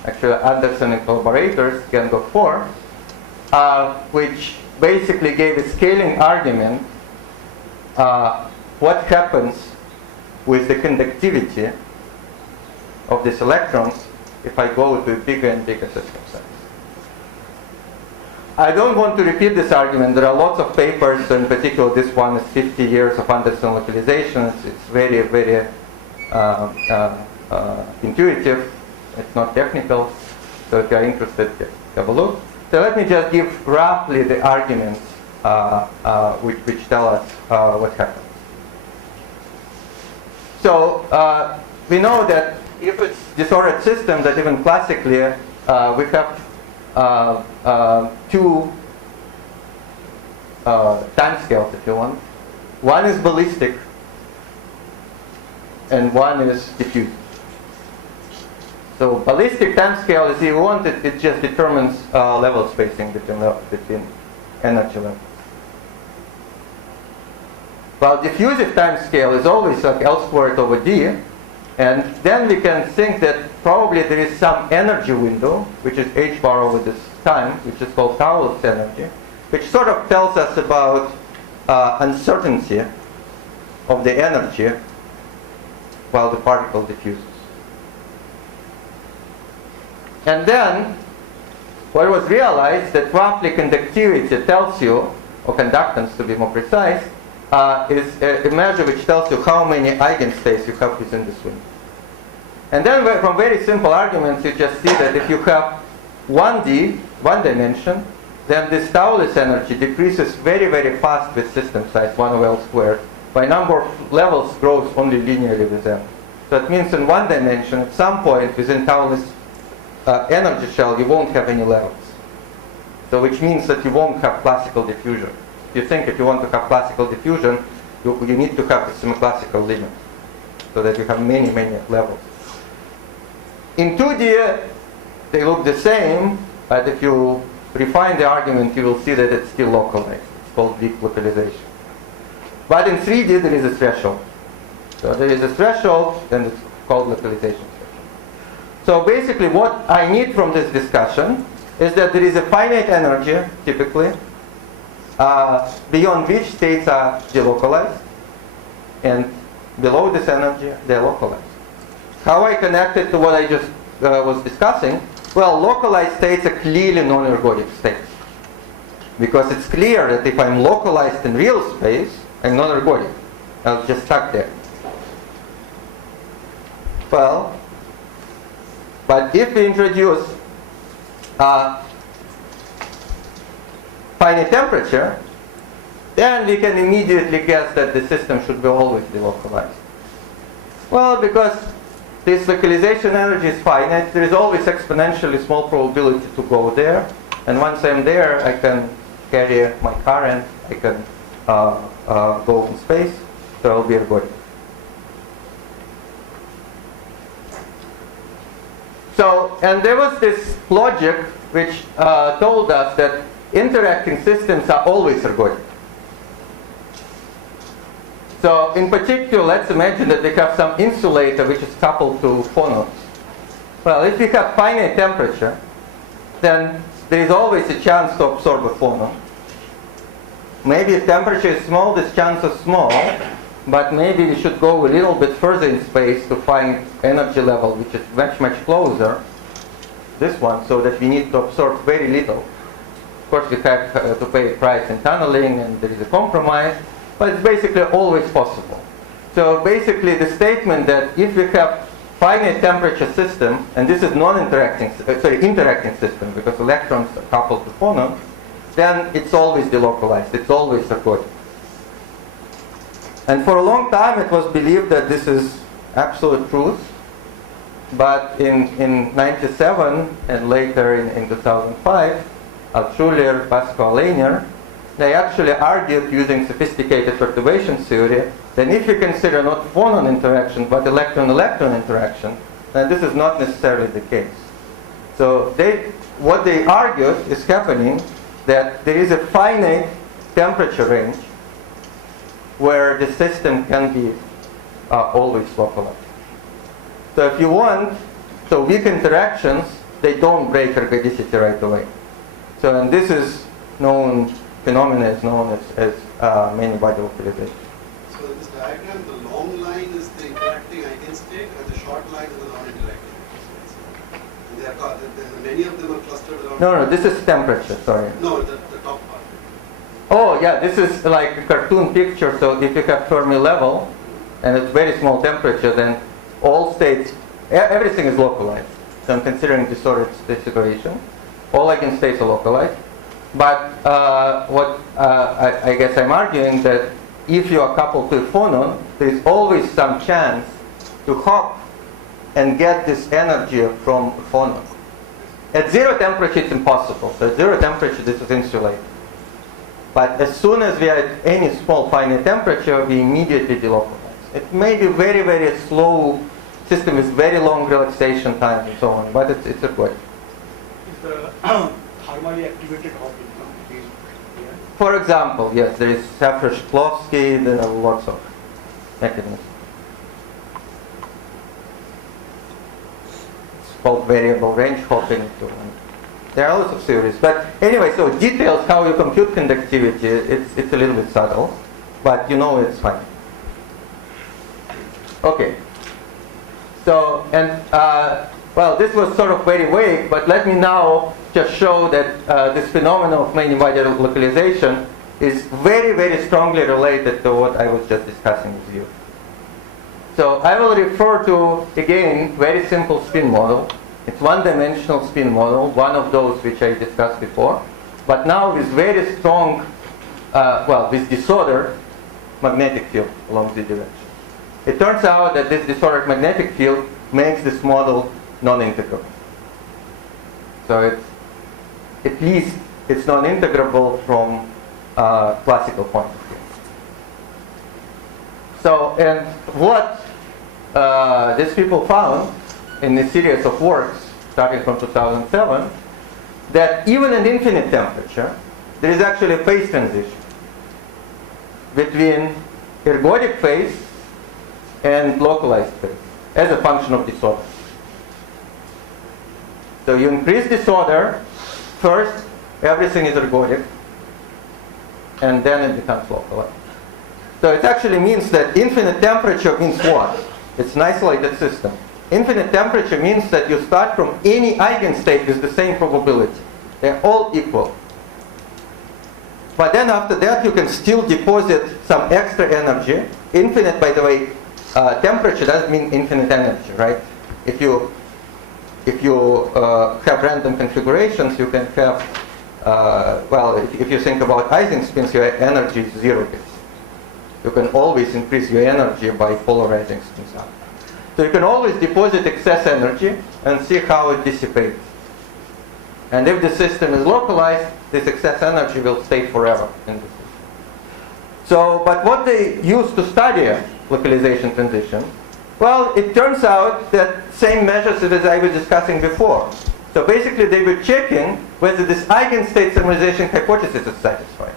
actually Anderson and collaborators, Gango 4, which basically gave a scaling argument what happens with the conductivity of these electrons if I go to a bigger and bigger system size. I don't want to repeat this argument. There are lots of papers, in particular this one is 50 years of Anderson localizations. It's very, very intuitive. It's not technical. So if you're interested, have a look. So let me just give roughly the arguments which tell us what happens. So we know that if it's disordered system, that even classically we have two time scales, if you want. One is ballistic, and one is diffuse. So ballistic time scale, as you want, it just determines level spacing between energy levels. While diffusive time scale is always like L squared over D, and then we can think that probably there is some energy window, which is h bar over this time, which is called Tau's energy, which sort of tells us about uncertainty of the energy while the particle diffuses. And then what was realized that roughly conductivity tells you, or conductance to be more precise, is a measure which tells you how many eigenstates you have within this window. And then from very simple arguments you just see that if you have 1D, one dimension, then this Tau's energy decreases very, very fast with system size, 1 over L squared. By number of levels grows only linearly with them. So that means in one dimension, at some point within Tau's energy shell, you won't have any levels. So which means that you won't have classical diffusion. If you think if you want to have classical diffusion, you need to have a semi-classical limit, so that you have many, many levels. In 2D, they look the same, but if you refine the argument, you will see that it's still localized. It's called weak localization. But in 3D, there is a threshold. So there is a threshold, and it's called localization threshold. So basically, what I need from this discussion is that there is a finite energy, typically, beyond which states are delocalized, and below this energy, they're localized. How I connect it to what I just was discussing? Well, localized states are clearly non-ergodic states, because it's clear that if I'm localized in real space, I'm non-ergodic. I'll just stuck there. Well, but if we introduce finite temperature, then we can immediately guess that the system should be always delocalized. Well, because this localization energy is finite, there is always exponentially small probability to go there. And once I'm there, I can carry my current, I can go in space. So it will be ergodic. So, and there was this logic which told us that interacting systems are always ergodic. So in particular, let's imagine that we have some insulator which is coupled to phonons. Well, if we have finite temperature, then there is always a chance to absorb a phonon. Maybe if temperature is small, this chance is small, but maybe we should go a little bit further in space to find energy level which is much, much closer, this one, so that we need to absorb very little. Of course, we have to pay a price in tunneling, and there is a compromise, but it's basically always possible. So basically the statement that if we have finite temperature system, and this is non-interacting, interacting system, because electrons are coupled to phonons, then it's always delocalized, it's always ergodic. And for a long time it was believed that this is absolute truth, but in 97 and later in 2005, Altshuler, Pascal, Lehner, they actually argued using sophisticated perturbation theory that if you consider not phonon interaction but electron-electron interaction, then this is not necessarily the case. So what they argued is happening, that there is a finite temperature range where the system can be always localized. So if you want, so weak interactions, they don't break ergodicity right away. So, and this is known, phenomena is known as many-body localization. So in this diagram, the long line is the interacting eigenstate and the short line is the non-interacting eigenstate. And many of them are clustered around. No, this is temperature, sorry. No, the top part. Oh, yeah, this is like a cartoon picture. So if you have Fermi level and it's very small temperature, then all states, everything is localized. So I'm considering disordered situation. All eigenstates are localized. But what I guess I'm arguing that if you are coupled to a phonon, there is always some chance to hop and get this energy from a phonon. At zero temperature, it's impossible. So at zero temperature, this is insulated. But as soon as we are at any small finite temperature, we immediately delocalize. It may be very, very slow system with very long relaxation times and so on, but it's a good. Is the thermally activated hopping here? For example, yes, there is Safra-Shklovsky, there are lots of mechanisms. It's called variable range hopping. There are lots of theories. But anyway, so details how you compute conductivity, it's a little bit subtle, but you know it's fine. Okay. So, and well, this was sort of very vague, but let me now just show that this phenomenon of many-body localization is very, very strongly related to what I was just discussing with you. So I will refer to, again, very simple spin model. It's one-dimensional spin model, one of those which I discussed before, but now with very strong, with disordered magnetic field along the direction. It turns out that this disordered magnetic field makes this model non-integrable. So it's, at least it's non-integrable from a classical point of view. So, and what these people found in a series of works starting from 2007, that even at infinite temperature, there is actually a phase transition between ergodic phase and localized phase as a function of disorder. So you increase disorder, first everything is ergodic, and then it becomes localized. So it actually means that infinite temperature means what? It's an isolated system. Infinite temperature means that you start from any eigenstate with the same probability. They're all equal. But then after that you can still deposit some extra energy. Infinite, by the way, temperature doesn't mean infinite energy, right? If you have random configurations, you can have, if you think about Ising spins, your energy is 0 bits. You can always increase your energy by polarizing spins out. So you can always deposit excess energy and see how it dissipates. And if the system is localized, this excess energy will stay forever in the system. So, but what they used to study localization transition, well, it turns out that same measures as I was discussing before. So basically they were checking whether this eigenstate thermalization hypothesis is satisfied.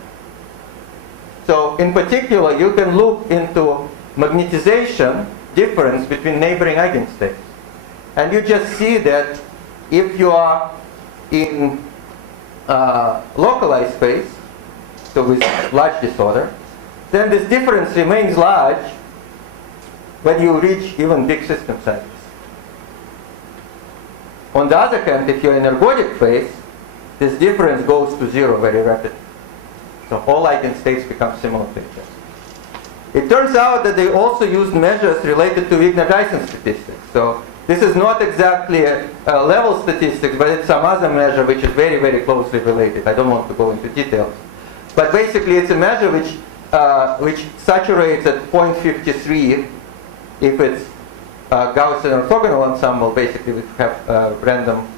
So in particular, you can look into magnetization difference between neighboring eigenstates. And you just see that if you are in localized phase, so with large disorder, then this difference remains large when you reach even big system sizes. On the other hand, if you're in ergodic phase, this difference goes to zero very rapidly. So all eigenstates become similar to each other. It turns out that they also used measures related to Wigner-Dyson statistics. So this is not exactly a level statistics, but it's some other measure which is very, very closely related. I don't want to go into details. But basically it's a measure which saturates at 0.53 if it's Gaussian orthogonal ensemble, basically we have random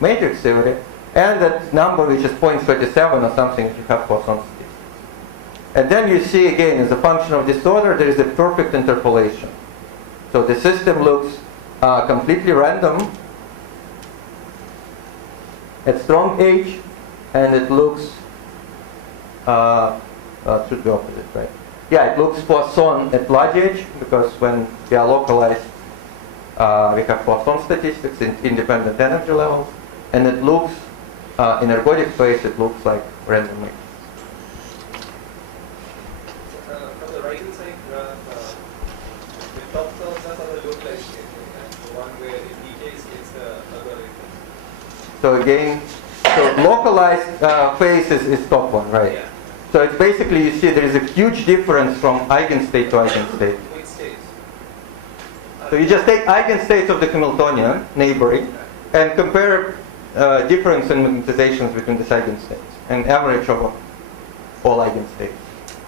matrix theory, and that number which is 0.37 or something if you have Poisson statistics. And then you see again, as a function of disorder, there is a perfect interpolation. So the system looks completely random at strong H, and it looks, it should be opposite, right? Yeah, it looks Poisson at large H, because when we are localized, we have Poisson statistics in independent energy levels, and it looks, in ergodic phase, it looks like random matrix. From the right-hand side graph, the top curves are for the localized state, and the one where it decays is the algorithm. So again, so localized phase is top one, right? Yeah. So it's basically, you see there is a huge difference from eigenstate to eigenstate. Which states? So you just take eigenstates of the Hamiltonian, neighboring, and compare difference in magnetizations between these eigenstates, and average over all eigenstates.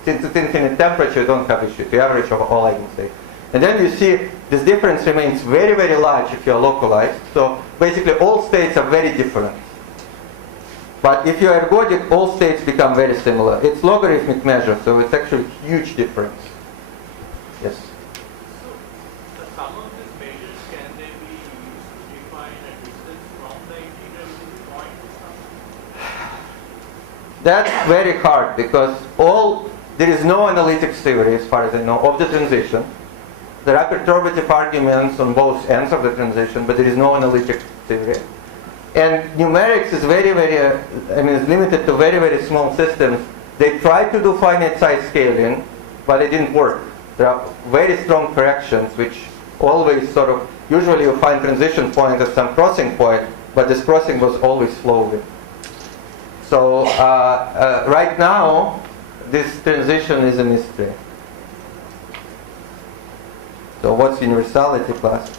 Since it's infinite temperature, you don't have issue. You average over all eigenstates. And then you see this difference remains very, very large if you're localized. So basically all states are very different. But if you're ergodic, all states become very similar. It's logarithmic measure, so it's actually a huge difference. Yes? So, some of these measures, can they be used to define a distance from the integral to the point or something? That's very hard, because there is no analytics theory, as far as I know, of the transition. There are perturbative arguments on both ends of the transition, but there is no analytic theory. And numerics is very, very, is limited to very, very small systems. They tried to do finite size scaling, but it didn't work. There are very strong corrections, which always sort of, usually you find transition point at some crossing point, but this crossing was always slowly. So right now, this transition is a mystery. So what's universality class?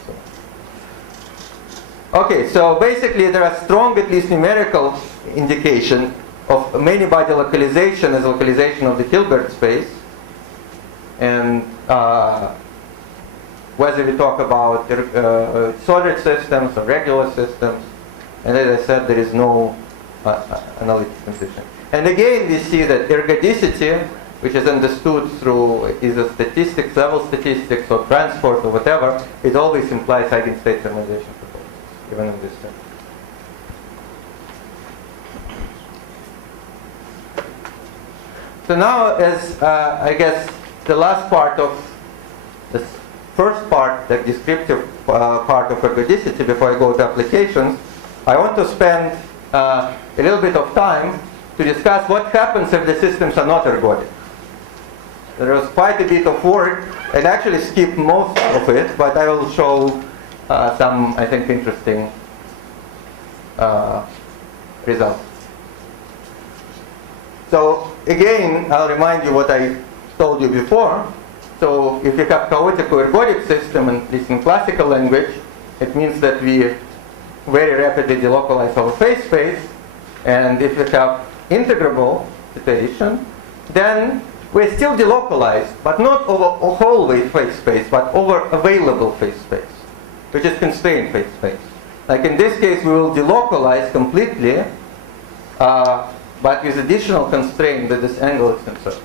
Okay, so basically there are strong, at least numerical indication of many-body localization as localization of the Hilbert space. And whether we talk about solid systems or regular systems, and as I said, there is no analytic transition. And again, we see that ergodicity, which is understood through either statistics, level statistics, or transport, or whatever, it always implies eigenstate thermalization properties, even in this sense. So now, as I guess the last part of this first part, the descriptive part of ergodicity, before I go to applications, I want to spend a little bit of time to discuss what happens if the systems are not ergodic. There was quite a bit of work, and actually skip most of it, but I will show some, I think, interesting results. So again, I'll remind you what I told you before. So if you have chaotic or ergodic system, and at least in classical language, it means that we very rapidly delocalize our phase space. And if we have integrable situation, then we're still delocalized, but not over a whole phase space, but over available phase space, which is constrained phase space. Like in this case, we will delocalize completely, but with additional constraint that this angle is conserved.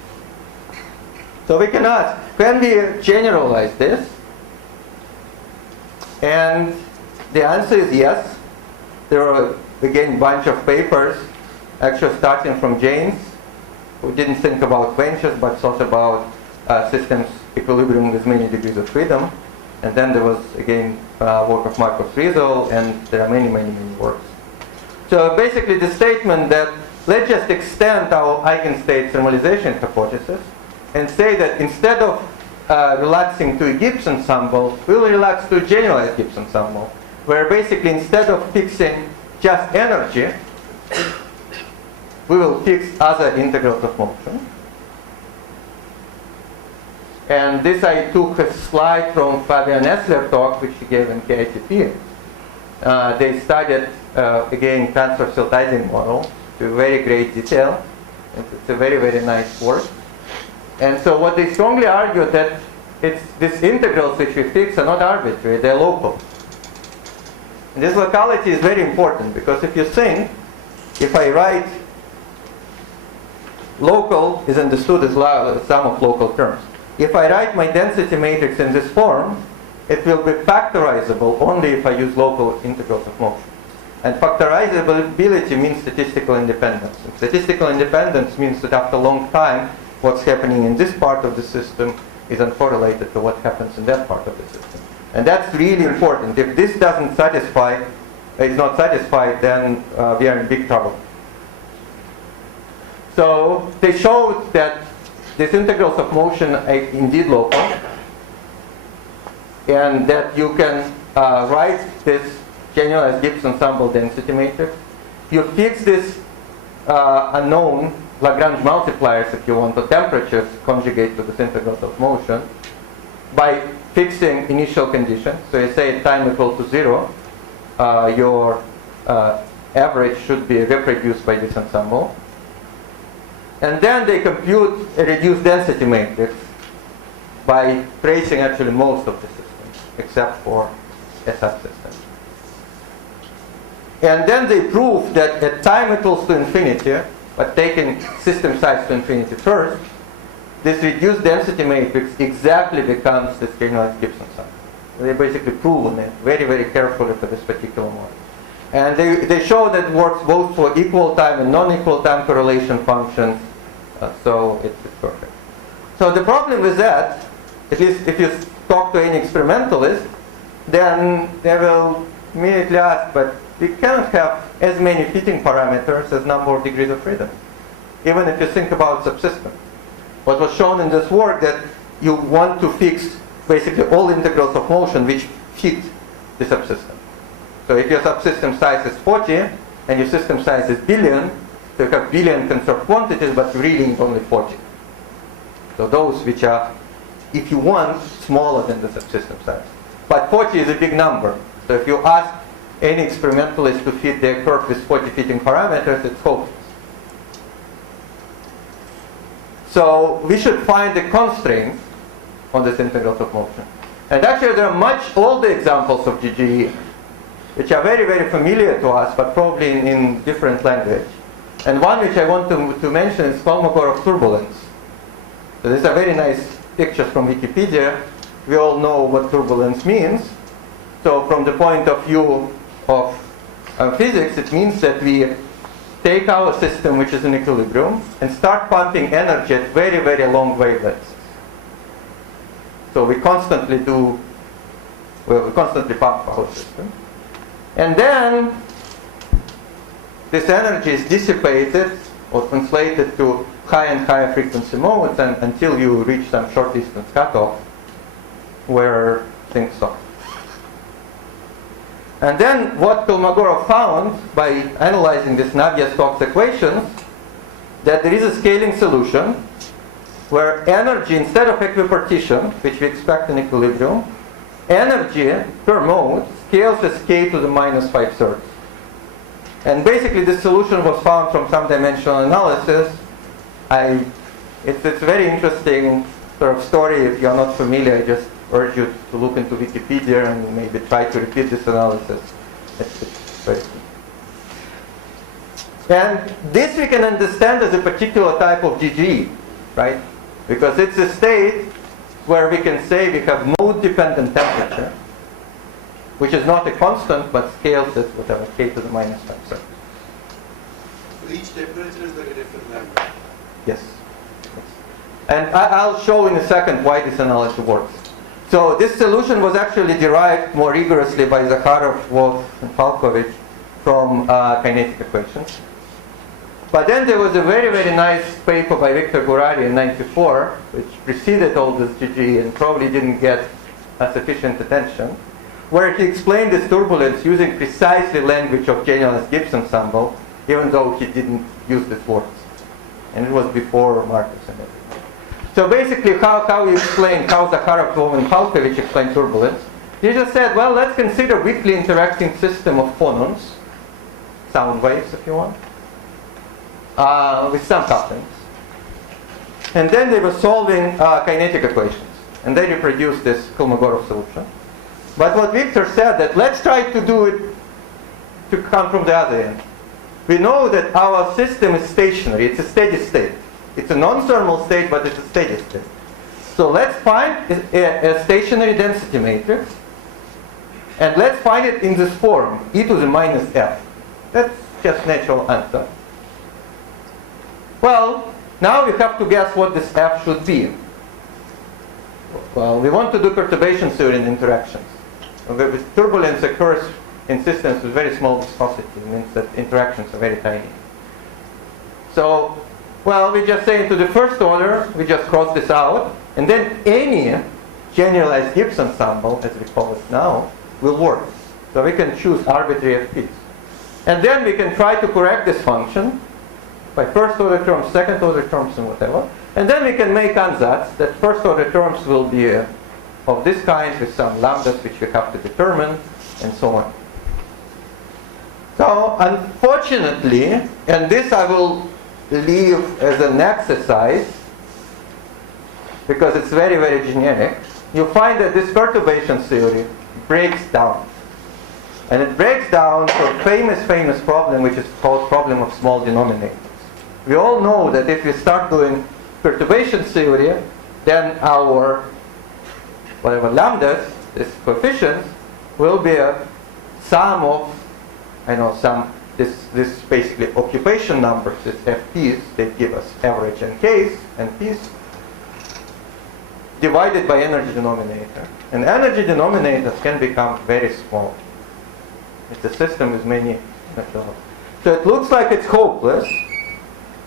So we can ask, can we generalize this? And the answer is yes. There are, again, a bunch of papers, actually starting from James, who didn't think about quenches, but thought about systems equilibrium with many degrees of freedom. And then there was, again, work of Marcus Riesel, and there are many, many, many works. So basically the statement that let's just extend our eigenstate thermalization hypothesis and say that instead of relaxing to a Gibbs ensemble, we'll relax to a generalized Gibbs ensemble, where basically instead of fixing just energy, we will fix other integrals of motion. And this I took a slide from Fabian Essler's talk, which he gave in KITP. They studied, again, transfer tilting model to very great detail. It's a very, very nice work. And so what they strongly argue that these integrals which we fix are not arbitrary, they're local. And this locality is very important, because if you think, if I write local is understood as sum of local terms. If I write my density matrix in this form, it will be factorizable only if I use local integrals of motion. And factorizability means statistical independence. And statistical independence means that after a long time, what's happening in this part of the system is uncorrelated to what happens in that part of the system. And that's really important. If this doesn't satisfy, is not satisfied, then we are in big trouble. So they showed that these integrals of motion are indeed local, and that you can write this generalized Gibbs ensemble density matrix. You fix this unknown Lagrange multipliers, if you want, the temperatures conjugate to this integrals of motion by fixing initial conditions. So you say at time equal to 0, your average should be reproduced by this ensemble. And then they compute a reduced density matrix by tracing actually most of the systems, except for a subsystem. And then they prove that at time equals to infinity, but taking system size to infinity first, this reduced density matrix exactly becomes this generalized Gibbs ensemble. They basically proven it very, very carefully for this particular model. And they show that it works both for equal time and non-equal time correlation functions. So it's perfect. So the problem with that, at least if you talk to any experimentalist, then they will immediately ask, but we cannot have as many fitting parameters as number of degrees of freedom, even if you think about subsystem. What was shown in this work that you want to fix basically all integrals of motion which fit the subsystem. So if your subsystem size is 40 and your system size is billion, so you have billion conserved quantities, but really only 40. So those which are, if you want, smaller than the subsystem size. But 40 is a big number. So if you ask any experimentalist to fit their curve with 40 fitting parameters, it's hopeless. So we should find the constraints on this integrals of motion. And actually there are much older examples of GGE, which are very, very familiar to us, but probably in different language. And one which I want to mention is Kolmogorov turbulence. So these are very nice pictures from Wikipedia. We all know what turbulence means. So from the point of view of physics, it means that we take our system, which is in equilibrium, and start pumping energy at very, very long wavelengths. So we constantly pump our system. And then this energy is dissipated or translated to higher and higher frequency modes until you reach some short distance cutoff where things stop. And then what Kolmogorov found by analyzing these Navier-Stokes equations, that there is a scaling solution where energy, instead of equipartition, which we expect in equilibrium, energy per mode scales as k to the minus 5/3. And basically this solution was found from some dimensional analysis. It's a very interesting sort of story. If you're not familiar, I just urge you to look into Wikipedia and maybe try to repeat this analysis. It's very cool. And this we can understand as a particular type of GGE, right? because it's a state where we can say we have mode-dependent temperature, which is not a constant, but scales at whatever, k to the minus 5 seconds. So each temperature is like a different lambda. Yes. And I'll show in a second why this analogy works. So this solution was actually derived more rigorously by Zakharov, Wolf, and Polkovnikov from kinetic equations. But then there was a very, very nice paper by Victor Gurari in '94, which preceded all this GG and probably didn't get sufficient attention, where he explained this turbulence using precisely language of generalized Gibbs ensemble, even though he didn't use these words. And it was before Marcus and everything. So basically, how he explained, how Zakharov, Wolf, and Polkovnikov explained turbulence, he just said, well, let's consider weakly interacting system of phonons, sound waves if you want, with some couplings. And then they were solving kinetic equations. And they reproduced this Kolmogorov solution. But what Victor said, that let's try to do it to come from the other end. We know that our system is stationary. It's a steady state. It's a non-thermal state, but it's a steady state. So let's find a stationary density matrix. And let's find it in this form, e to the minus f. That's just natural answer. Well, now we have to guess what this f should be. Well, we want to do perturbation theory in interactions. With turbulence occurs in systems with very small viscosity. It means that interactions are very tiny. So, well, we just say into the first order, we just cross this out, and then any generalized Gibbs ensemble, as we call it now, will work. So we can choose arbitrary FPs. And then we can try to correct this function by first order terms, second order terms, and whatever. And then we can make ansatz that first order terms will be of this kind with some lambdas which we have to determine, and so on. So unfortunately, and this I will leave as an exercise because it's very, very generic, you find that this perturbation theory breaks down. And it breaks down to a famous problem which is called problem of small denominators. We all know that if we start doing perturbation theory, then our whatever lambdas, this coefficients, will be a sum of, this basically occupation numbers, this FPs, they give us average and Ks, and Ps, divided by energy denominator. And energy denominators can become very small. It's a system with many. So it looks like it's hopeless,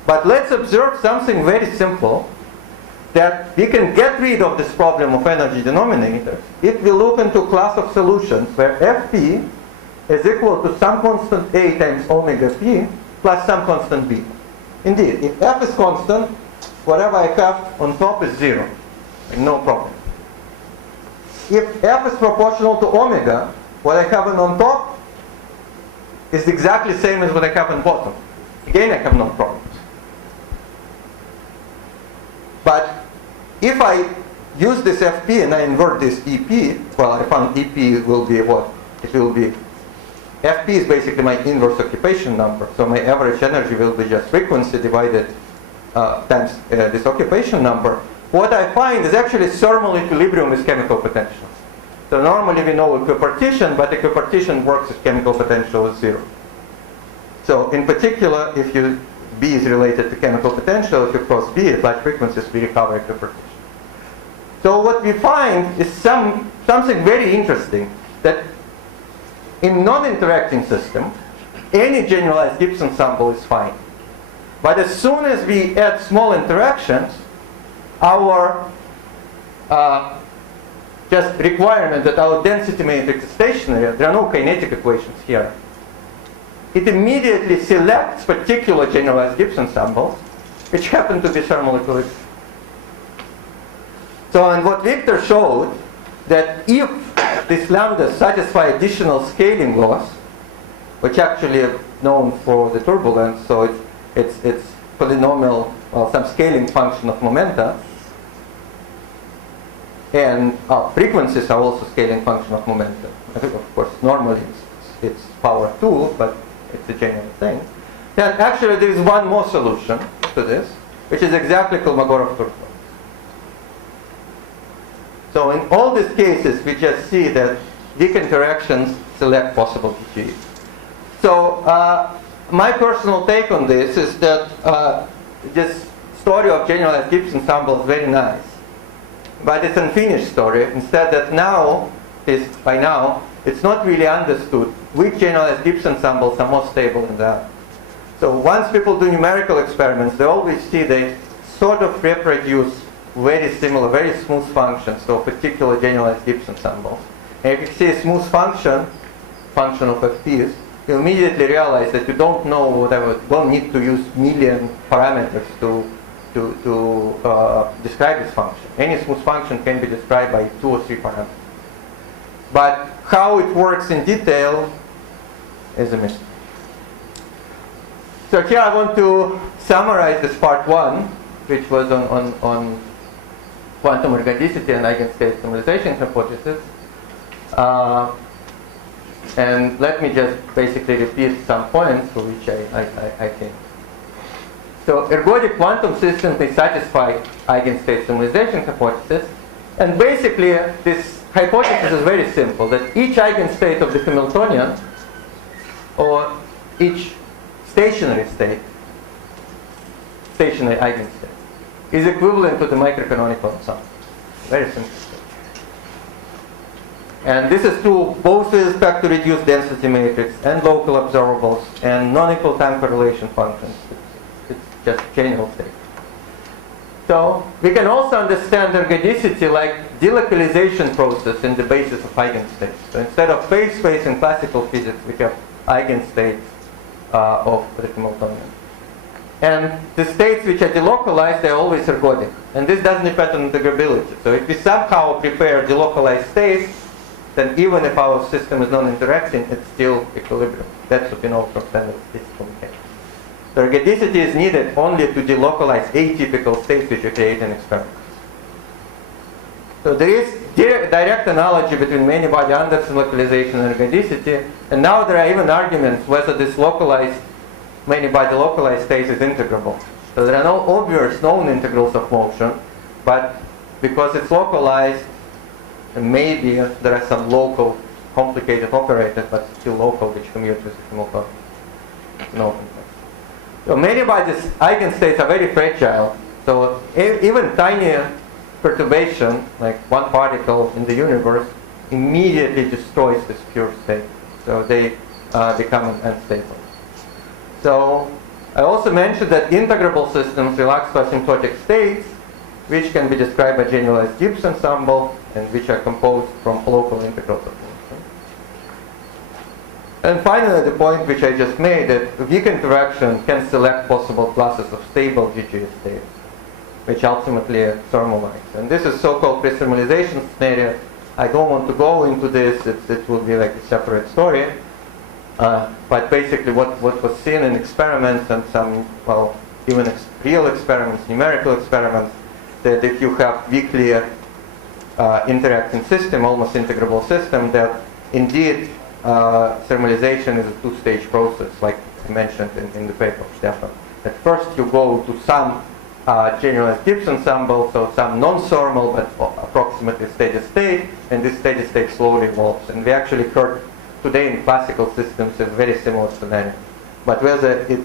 but let's observe something very simple, that we can get rid of this problem of energy denominators if we look into a class of solutions where Fp is equal to some constant A times omega p plus some constant B. Indeed, if F is constant, whatever I have on top is 0. No problem. If F is proportional to omega, what I have on top is exactly the same as what I have on bottom. Again, I have no problems. But if I use this Fp and I invert this Ep, well, I found Ep will be what? It will be, Fp is basically my inverse occupation number. So my average energy will be just frequency divided times this occupation number. What I find is actually thermal equilibrium with chemical potential. So normally we know equipartition, but equipartition works if chemical potential is 0. So in particular, if B is related to chemical potential, if you cross B at large frequencies, we recover equipartition. So what we find is something very interesting, that in non-interacting system, any generalized Gibbs ensemble is fine. But as soon as we add small interactions, our just requirement that our density matrix is stationary, there are no kinetic equations here. It immediately selects particular generalized Gibbs ensembles, which happen to be thermal equilibrium. So, and what Victor showed, that if these lambdas satisfy additional scaling laws, which actually are known for the turbulence, so it's polynomial, well, some scaling function of momenta, and frequencies are also scaling function of momentum. Of course, normally it's power 2, but it's a general thing. And actually there is one more solution to this, which is exactly Kolmogorov turbulence. So in all these cases, we just see that weak interactions select possible GGs. So my personal take on this is that this story of generalized Gibbs ensemble is very nice, but it's an unfinished story. Instead, that now, by now, it's not really understood which generalized Gibbs ensembles are more stable than the other. So once people do numerical experiments, they always see they sort of reproduce very similar, very smooth functions to a particular generalized Gibbs ensemble. And if you see a smooth function of FPs, you immediately realize that you don't know whatever, don't need to use million parameters to describe this function. Any smooth function can be described by 2 or 3 parameters. But how it works in detail is a mystery. So here I want to summarize this part 1, which was on quantum ergodicity and eigenstate thermalization hypothesis. And let me just basically repeat some points for which I think. So ergodic quantum systems, they satisfy eigenstate thermalization hypothesis. And basically, this hypothesis is very simple, that each eigenstate of the Hamiltonian, or each stationary eigenstate, is equivalent to the microcanonical ensemble. Very simple. And this is true both with respect to reduced density matrix and local observables and non-equal time correlation functions. It's just general state. So we can also understand ergodicity like delocalization process in the basis of eigenstates. So instead of phase space in classical physics, we have eigenstates of the Hamiltonian. And the states which are delocalized, they're always ergodic. And this doesn't depend on integrability. So if we somehow prepare delocalized states, then even if our system is non-interacting, it's still equilibrium. That's what we know from standard statistical mechanics. The ergodicity is needed only to delocalize atypical states which you create in experiments. So there is direct analogy between many-body Anderson localization and ergodicity, and now there are even arguments whether this localized, many-body localized state is integrable. So there are no obvious known integrals of motion, but because it's localized, and maybe there are some local complicated operators, but still local, which commute with the Hamiltonian. It's an open thing. So many bodies, eigenstates are very fragile. So even tiny perturbation, like one particle in the universe, immediately destroys this pure state. So they become unstable. So I also mentioned that integrable systems relax to asymptotic states, which can be described by generalized Gibbs ensemble, and which are composed from local integrals of motion. And finally, the point which I just made, that weak interaction can select possible classes of stable GGS states, which ultimately thermalize. And this is so-called pre-thermalization scenario. I don't want to go into this. It will be like a separate story. But basically what was seen in experiments and some, well, even real experiments, numerical experiments, that if you have weakly interacting system, almost integrable system, that indeed thermalization is a two-stage process, like I mentioned in the paper of Stefan. At first you go to some generalized Gibbs ensemble, so some non-thermal but approximately steady state, and this steady state slowly evolves. And we actually heard today in classical systems a very similar scenario. But whether it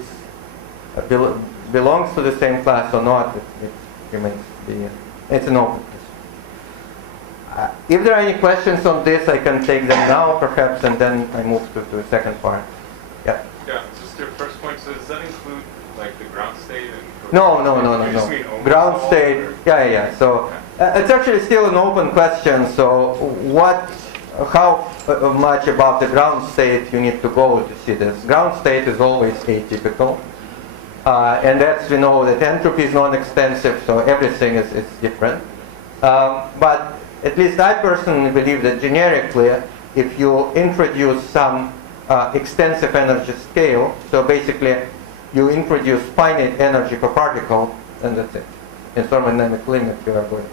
belongs to the same class or not, it remains to be, it's an open question. If there are any questions on this, I can take them now perhaps, and then I move to the second part. Yeah. Yeah, just your first point, so does that include like the ground state? And No. Ground state, or? yeah. So it's actually still an open question. So how much above the ground state you need to go to see this? Ground state is always atypical. And that's, we know that entropy is non-extensive, so everything is different. But at least I personally believe that generically, if you introduce some extensive energy scale, so basically you introduce finite energy per particle, and that's it. In thermodynamic limit, you are good.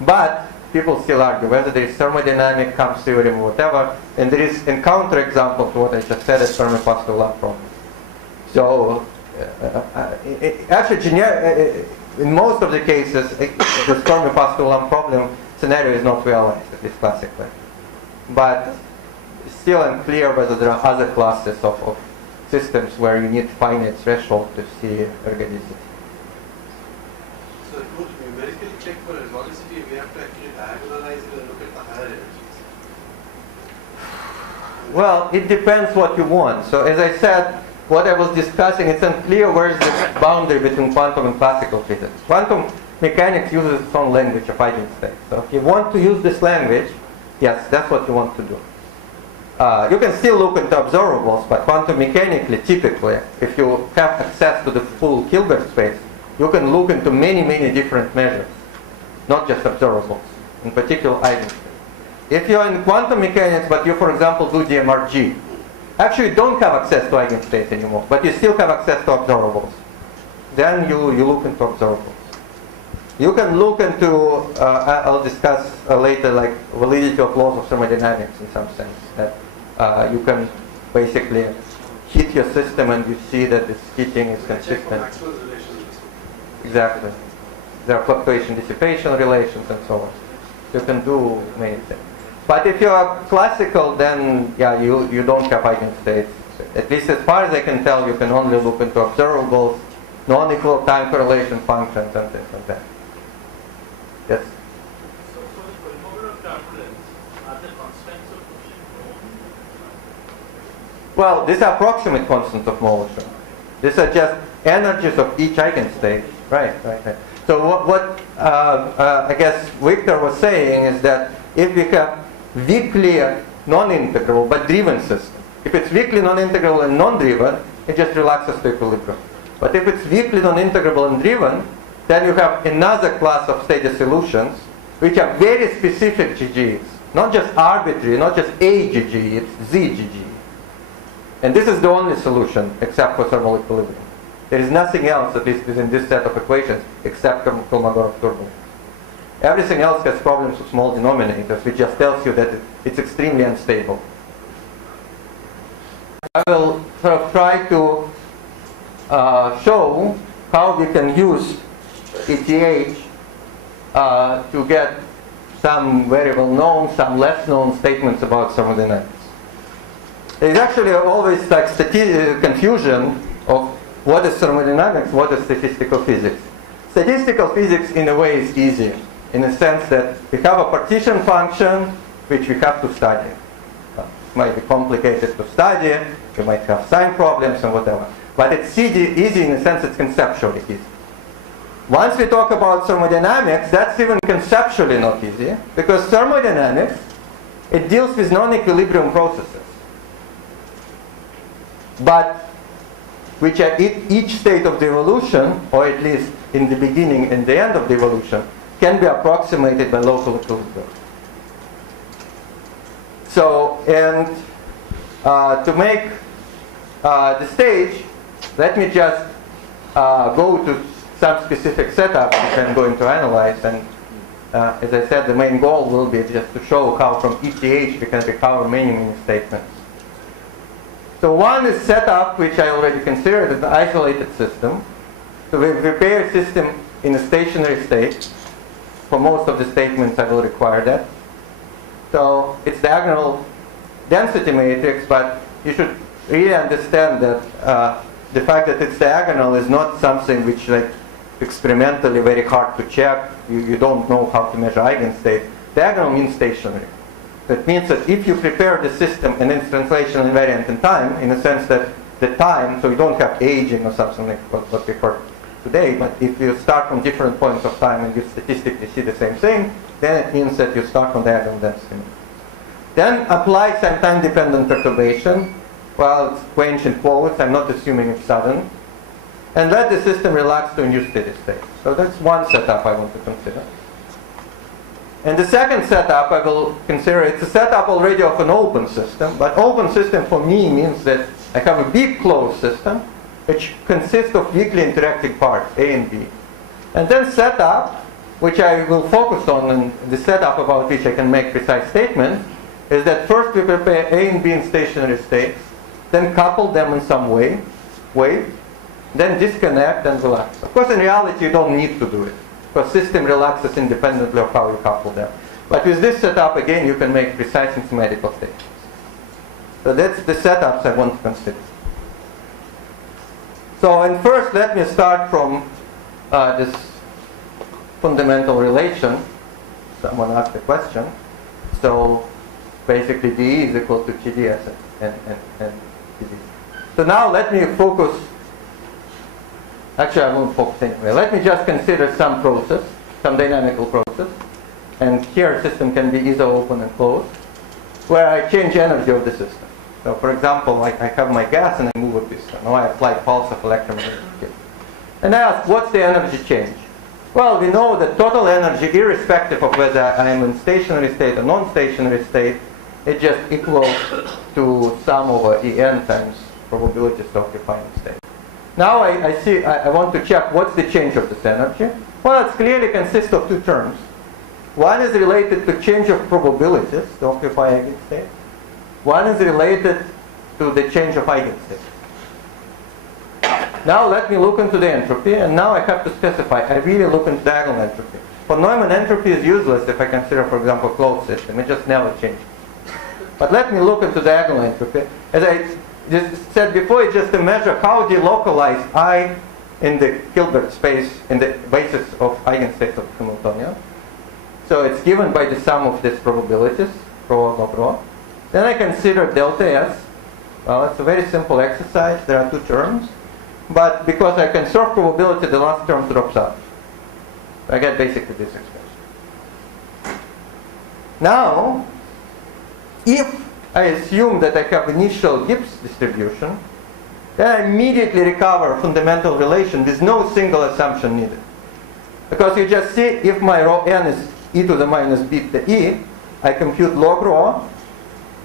But people still argue whether there is thermodynamic Kamp's theorem or whatever, and there is a counterexample to what I just said as Fermi-Pascal problem. So actually, in most of the cases, this Fermi-Pascal problem scenario is not realized, at least classically. But it's still unclear whether there are other classes of systems where you need finite threshold to see ergodicity. So to numerically check for ergodicity, we have to actually diagonalize it and look at the higher energies. Well, it depends what you want. So as I said, what I was discussing, it's unclear where is the boundary between quantum and classical physics. Quantum mechanics uses its own language of eigenstates. So if you want to use this language, yes, that's what you want to do. You can still look into observables, but quantum mechanically, typically, if you have access to the full Hilbert space, you can look into many, many different measures, not just observables, in particular eigenstates. If you're in quantum mechanics, but you, for example, do DMRG, actually you don't have access to eigenstates anymore, but you still have access to observables. Then you look into observables. You can look into, I'll discuss later, like validity of laws of thermodynamics in some sense, that you can basically heat your system and you see that this heating is consistent. Maxwell's relation is this. Exactly. There are fluctuation dissipation relations and so on. You can do many things. But if you are classical, then yeah, you don't have eigenstates. At least as far as I can tell, you can only look into observables, non-equal time correlation functions, and things like that. Yes? So for the Kolmogorov turbulence, are the constants of motion known? Well, these are approximate constants of motion. These are just energies of each eigenstate. Right. So what I guess Victor was saying is that if we have weakly non-integral but driven system, if it's weakly non-integral and non-driven, it just relaxes to equilibrium. But if it's weakly non-integrable and driven, then you have another class of steady solutions which are very specific GGs, not just arbitrary, not just a GG, it's ZGG. And this is the only solution except for thermal equilibrium. There is nothing else, at least within this set of equations, except Kolmogorov turbulence. Everything else has problems with small denominators, which just tells you that it's extremely unstable. I will sort of try to show how we can use ETH to get some very well known, some less known statements about thermodynamics. There's actually always like confusion of what is thermodynamics, what is statistical physics. Statistical physics in a way is easy, in the sense that we have a partition function which we have to study. It might be complicated to study, you might have sign problems and whatever. But it's easy in the sense it's conceptually easy. Once we talk about thermodynamics, that's even conceptually not easy, because thermodynamics, it deals with non-equilibrium processes, but which at each state of the evolution, or at least in the beginning and the end of the evolution, can be approximated by local equilibrium. So, and to make the stage, let me just go to some specific setup which I'm going to analyze. And as I said, the main goal will be just to show how from ETH we can recover many statements. So one is setup, which I already considered as an isolated system. So we prepare a system in a stationary state. For most of the statements, I will require that. So it's diagonal density matrix, but you should really understand that the fact that it's diagonal is not something which, like, experimentally very hard to check. You don't know how to measure eigenstate. Diagonal means stationary. That means that if you prepare the system and then translation invariant in time, in the sense that the time, so you don't have aging or something like what we heard today, but if you start from different points of time and you statistically see the same thing, then it means that you start from diagonal density. Then apply some time-dependent perturbation. Well, it's quench in quotes, I'm not assuming it's sudden. And let the system relax to a new steady state. So that's one setup I want to consider. And the second setup I will consider, it's a setup already of an open system, but open system for me means that I have a big closed system which consists of weakly interacting parts, A and B. And then setup, which I will focus on, and the setup about which I can make precise statements, is that first we prepare A and B in stationary states, then couple them in some way, then disconnect and relax. Of course, in reality, you don't need to do it, because system relaxes independently of how you couple them. But with this setup, again, you can make precise mathematical statements. So that's the setups I want to consider. So, and first, let me start from this fundamental relation. Someone asked a question. So, basically, dE is equal to TdS and TdS. So now let me focus. Actually, I won't focus anyway. Let me just consider some process, some dynamical process. And here, system can be either open and closed, where I change energy of the system. So, for example, I have my gas and I move a piston. Or I apply pulse of electromagnetic field. And I ask, what's the energy change? Well, we know that total energy, irrespective of whether I am in stationary state or non-stationary state, is just equal to sum over En times probabilities of occupying state. Now I want to check what's the change of this energy. Well, it clearly consists of two terms. One is related to change of probabilities to occupy eigenstate. One is related to the change of eigenstate. Now let me look into the entropy, and now I have to specify. I really look into diagonal entropy. For Neumann, entropy is useless if I consider, for example, a closed system. It just never changes. But let me look into diagonal entropy. As I just said before, it's just a measure how delocalize I in the Hilbert space in the basis of eigenstates of Hamiltonian. So it's given by the sum of these probabilities, rho log rho. Then I consider delta S. Well, it's a very simple exercise. There are two terms. But because I conserve probability, the last term drops out. I get basically this expression. Now, if I assume that I have initial Gibbs distribution, then I immediately recover fundamental relation with no single assumption needed. Because you just see, if my rho n is e to the minus beta e, I compute log rho,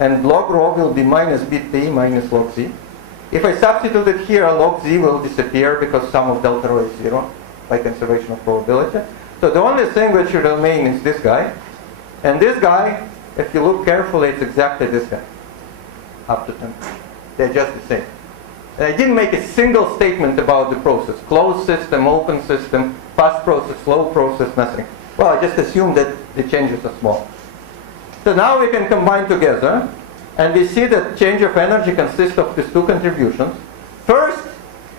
and log rho will be minus beta e minus log z. If I substitute it here, log z will disappear because sum of delta rho is 0 by conservation of probability. So the only thing which will remain is this guy. And this guy, if you look carefully, it's exactly this guy. Up to 10. They're just the same. And I didn't make a single statement about the process. Closed system, open system, fast process, slow process, nothing. Well, I just assumed that the changes are small. So now we can combine together. And we see that change of energy consists of these two contributions. First,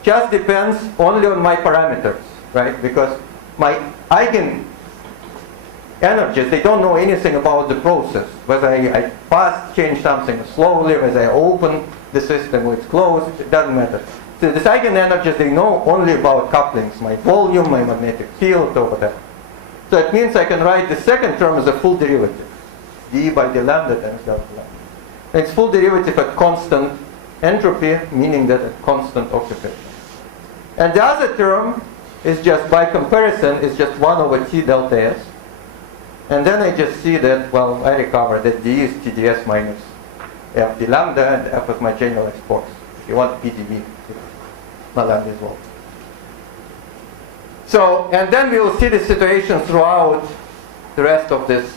just depends only on my parameters, right? Because my eigen energies, they don't know anything about the process. Whether I fast change something slowly, whether I open the system or it's closed, it doesn't matter. So these eigen energies, they know only about couplings, my volume, my magnetic field, or whatever. So it means I can write the second term as a full derivative. d by d lambda times delta lambda. It's full derivative at constant entropy, meaning that at constant occupation. And the other term is just, by comparison, is just 1 over t delta s. And then I just see that, well, I recover that d is TdS minus f d lambda, and f is my generalized force. If you want PdV, my lambda as well. So, and then we will see the situation throughout the rest of this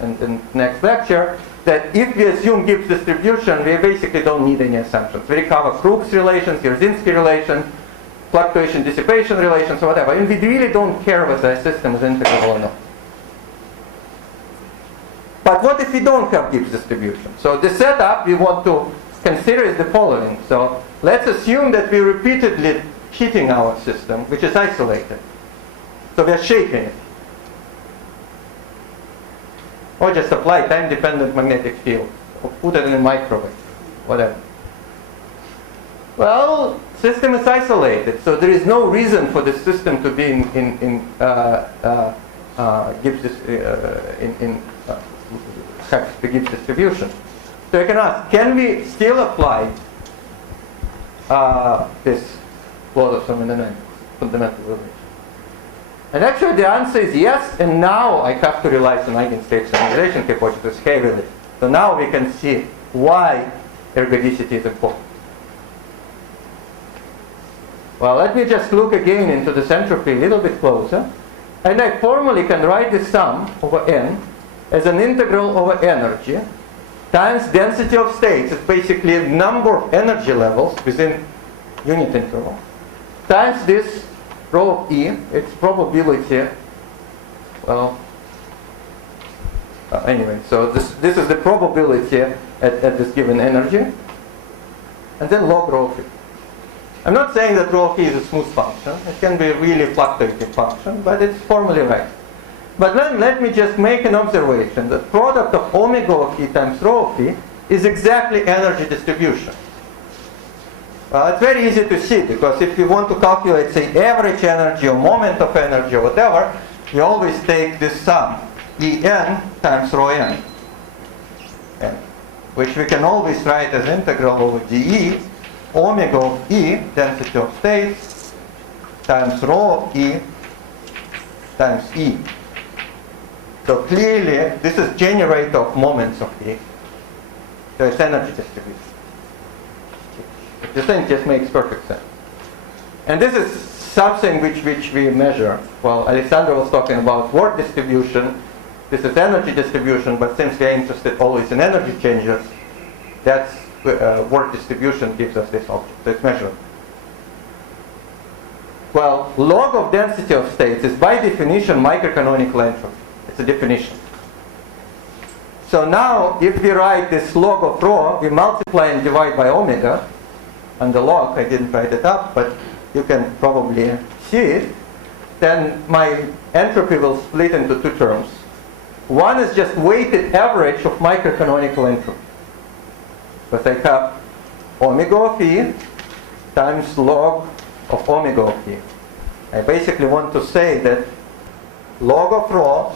in the next lecture, that if we assume Gibbs distribution, we basically don't need any assumptions. We recover Crookes relations, Jarzynski relation, fluctuation dissipation relations, or whatever. And we really don't care whether a system is integrable or not. But what if we don't have Gibbs distribution? So the setup we want to consider is the following. So let's assume that we're repeatedly heating our system, which is isolated. So we're shaping it. Or just apply time-dependent magnetic field, or put it in a microwave, whatever. Well, system is isolated, so there is no reason for the system to be have the Gibbs distribution. So you can ask, can we still apply this law of thermodynamics, fundamental relation? And actually the answer is yes, and now I have to realize an eigenstate thermalization hypothesis heavily. So now we can see why ergodicity is important. Well, let me just look again into this entropy a little bit closer. And I formally can write the sum over n as an integral over energy times density of states. It's basically a number of energy levels within unit interval times this rho of E, its probability, well, Anyway, so this is the probability at this given energy. And then log rho phi. I'm not saying that rho phi is a smooth function. It can be a really fluctuating function, but it's formally right. But then let me just make an observation. The product of omega of E times rho phi is exactly energy distribution. It's very easy to see, because if you want to calculate, say, average energy or moment of energy or whatever, you always take this sum, En times rho n, which we can always write as integral over dE, omega of E, density of states, times rho of E times E. So clearly, this is generator of moments of E. So it's energy distribution. This thing just makes perfect sense. And this is something which we measure. Well, Alexander was talking about work distribution. This is energy distribution, but since we are interested always in energy changes, that's work distribution gives us this object. So it's measured. Well, log of density of states is by definition microcanonical entropy. It's a definition. So now, if we write this log of rho, we multiply and divide by omega, and the log, I didn't write it up, but you can probably see it, then my entropy will split into two terms. One is just weighted average of microcanonical entropy. Because I have omega of E times log of omega of E. I basically want to say that log of rho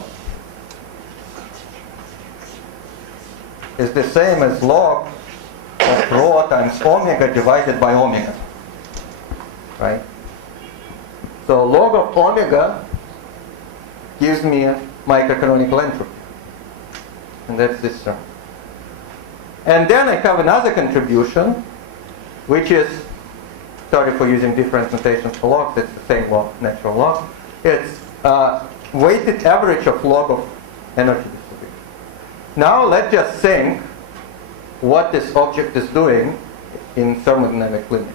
is the same as log of rho times omega divided by omega. Right? So log of omega gives me a microcanonical entropy. And that's this term. And then I have another contribution, which is, sorry for using different notations for logs, it's the same log, natural log. It's weighted average of log of energy distribution. Now let's just think what this object is doing in thermodynamic limit.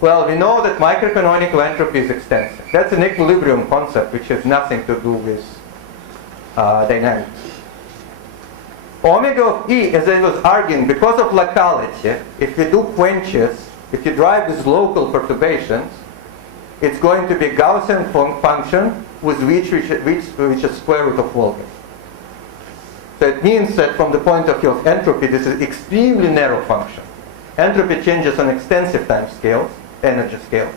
Well, we know that microcanonical entropy is extensive. That's an equilibrium concept which has nothing to do with dynamics. Omega of E, as I was arguing, because of locality, if we do quenches, if you drive with local perturbations, it's going to be a Gaussian function with which is square root of volume. So it means that from the point of view of entropy, this is extremely narrow function. Entropy changes on extensive time scales, energy scales,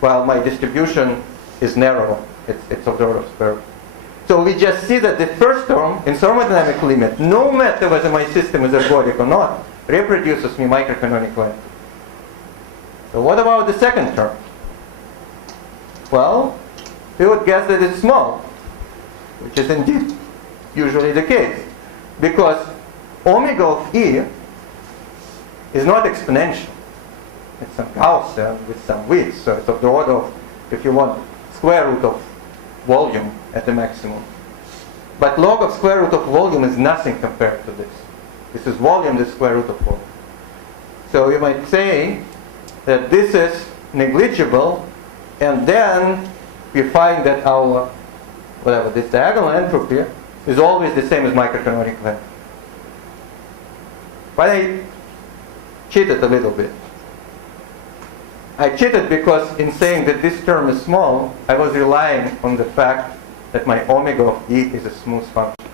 while my distribution is narrow. It's of the order of square root. So we just see that the first term in thermodynamic limit, no matter whether my system is ergodic or not, reproduces me microcanonical entropy. So what about the second term? Well, we would guess that it's small, which is indeed usually the case. Because omega of E is not exponential. It's some Gaussian with some width, so it's of the order of, if you want, square root of volume at the maximum. But log of square root of volume is nothing compared to this. This is volume, the square root of volume. So you might say that this is negligible, and then we find that our, whatever, this diagonal entropy is always the same as microcanonical entropy. But I cheated a little bit. I cheated because in saying that this term is small, I was relying on the fact that my omega of E is a smooth function.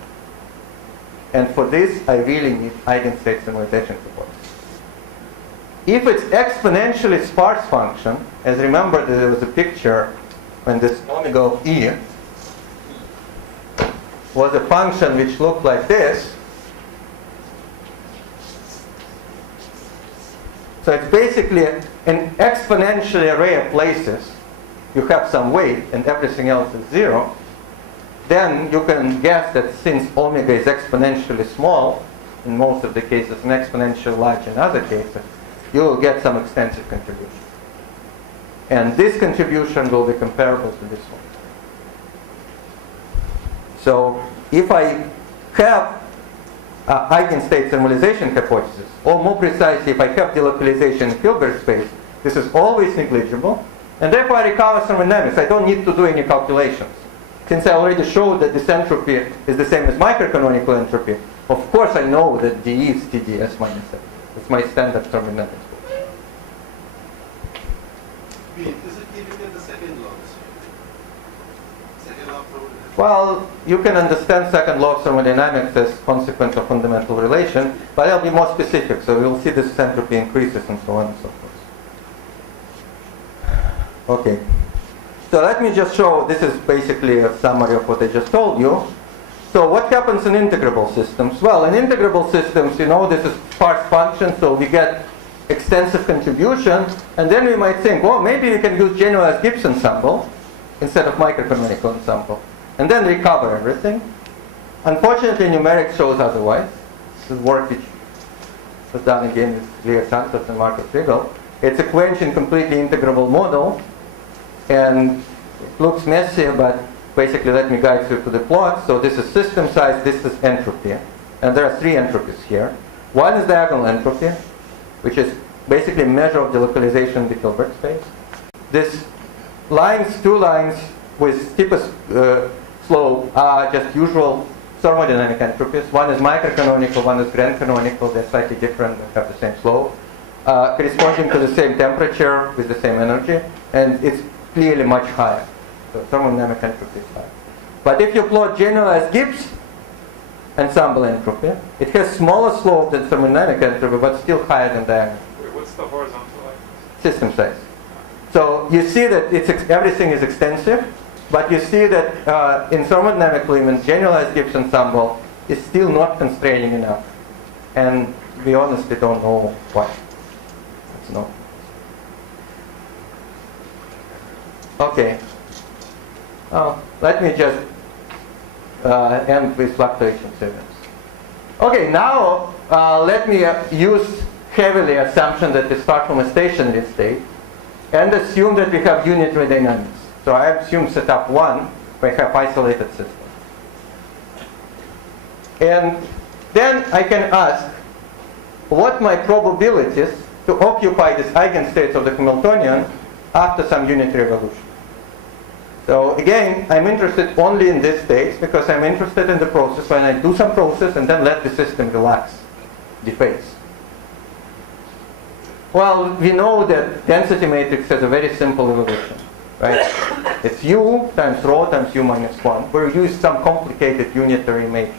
And for this, I really need eigenstate thermalization hypothesis. If it's exponentially sparse function, as remember there was a picture when this omega of E was a function which looked like this. So it's basically an exponential array of places. You have some weight and everything else is zero. Then you can guess that since omega is exponentially small, in most of the cases, and exponentially large in other cases, you will get some extensive contribution. And this contribution will be comparable to this one. So if I have eigenstate thermalization hypothesis, or more precisely, if I have delocalization in Hilbert space, this is always negligible, and therefore I recover thermodynamics. I don't need to do any calculations. since I already showed that this entropy is the same as microcanonical entropy, of course I know that dE is TdS minus S. It's my standard thermodynamics. Is it keeping at the second law? Second law of thermodynamics? Well, you can understand second law of thermodynamics as consequence of fundamental relation, but I'll be more specific, so we'll see this entropy increases and so on and so forth. Okay. So let me just show, this is basically a summary of what I just told you. So what happens in integrable systems? Well, in integrable systems, you know, this is sparse function, so we get extensive contribution, and then we might think, well, maybe we can use generalized Gibbs ensemble instead of microcanonical ensemble, and then recover everything. Unfortunately, numerics shows otherwise. This is work which was done again with Leo Santos and Marcus Riegel. It's a quenching completely integrable model, and it looks messy, but basically let me guide you to the plot. So this is system size, this is entropy, and there are three entropies here. One is diagonal entropy, which is basically a measure of delocalization in the Hilbert space. This lines, two lines with steepest slope are just usual thermodynamic entropies. One is microcanonical, one is grand canonical. They're slightly different, they have the same slope, corresponding to the same temperature with the same energy, and it's clearly much higher. So thermodynamic entropy is higher. But if you plot generalized Gibbs ensemble entropy, it has smaller slope than thermodynamic entropy, but still higher than diagonal. Wait, what's the horizontal axis? System size. So you see that everything is extensive, but you see that in thermodynamic limits, generalized Gibbs ensemble is still not constraining enough. And we honestly don't know why. Let's know. Okay. Let me just end with fluctuation theorems. Okay, now let me use heavily assumption that we start from a stationary state and assume that we have unitary dynamics. So I assume setup 1, we have isolated system. And then I can ask what my probabilities to occupy these eigenstates of the Hamiltonian after some unitary evolution. So again, I'm interested only in this state because I'm interested in the process when I do some process and then let the system relax, dephase. Well, we know that density matrix has a very simple evolution, right? It's U times rho times U minus 1, where we use some complicated unitary matrix.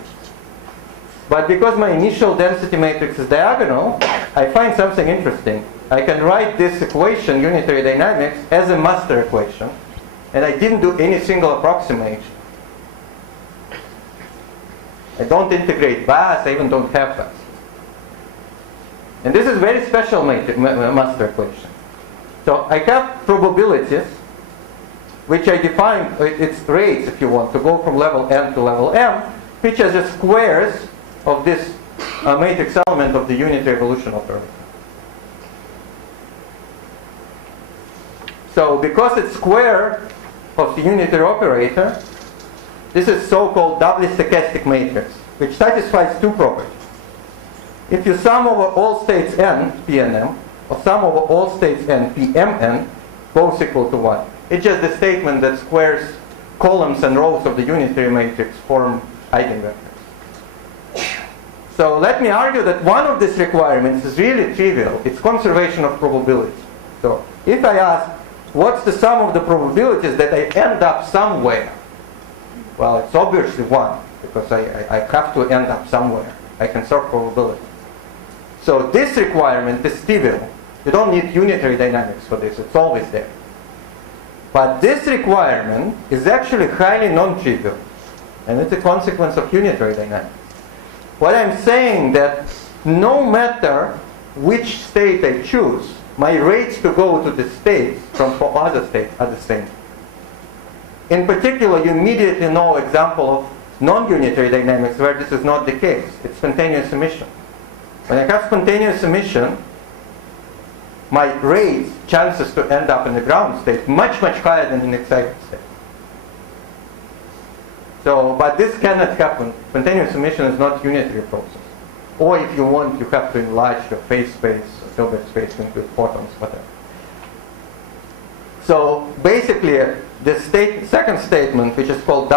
But because my initial density matrix is diagonal, I find something interesting. I can write this equation, unitary dynamics, as a master equation. And I didn't do any single approximation. I don't integrate Bass, I even don't have Bass. And this is very special master equation. So I have probabilities, which I define, it's rates if you want, to go from level n to level m, which are the squares of this matrix element of the unitary evolution operator. So because it's square of the unitary operator, this is so-called doubly stochastic matrix, which satisfies two properties. If you sum over all states n, p and m, or sum over all states n, p, m, n, both equal to 1. It's just the statement that squares columns and rows of the unitary matrix form eigenvectors. So let me argue that one of these requirements is really trivial. It's conservation of probability. So if I ask, what's the sum of the probabilities that I end up somewhere? Well, it's obviously 1, because I have to end up somewhere. I can solve probability. So this requirement is trivial. You don't need unitary dynamics for this. It's always there. But this requirement is actually highly non-trivial. And it's a consequence of unitary dynamics. What I'm saying that no matter which state I choose, my rates to go to the states from other states are the same. In particular, you immediately know example of non-unitary dynamics where this is not the case. It's spontaneous emission. When I have spontaneous emission, my rates, chances to end up in the ground state, much, much higher than in excited state. So, but this cannot happen. Spontaneous emission is not a unitary process. Or if you want, you have to enlarge your phase space, or Hilbert space to include photons, whatever. So basically, the second statement, which is called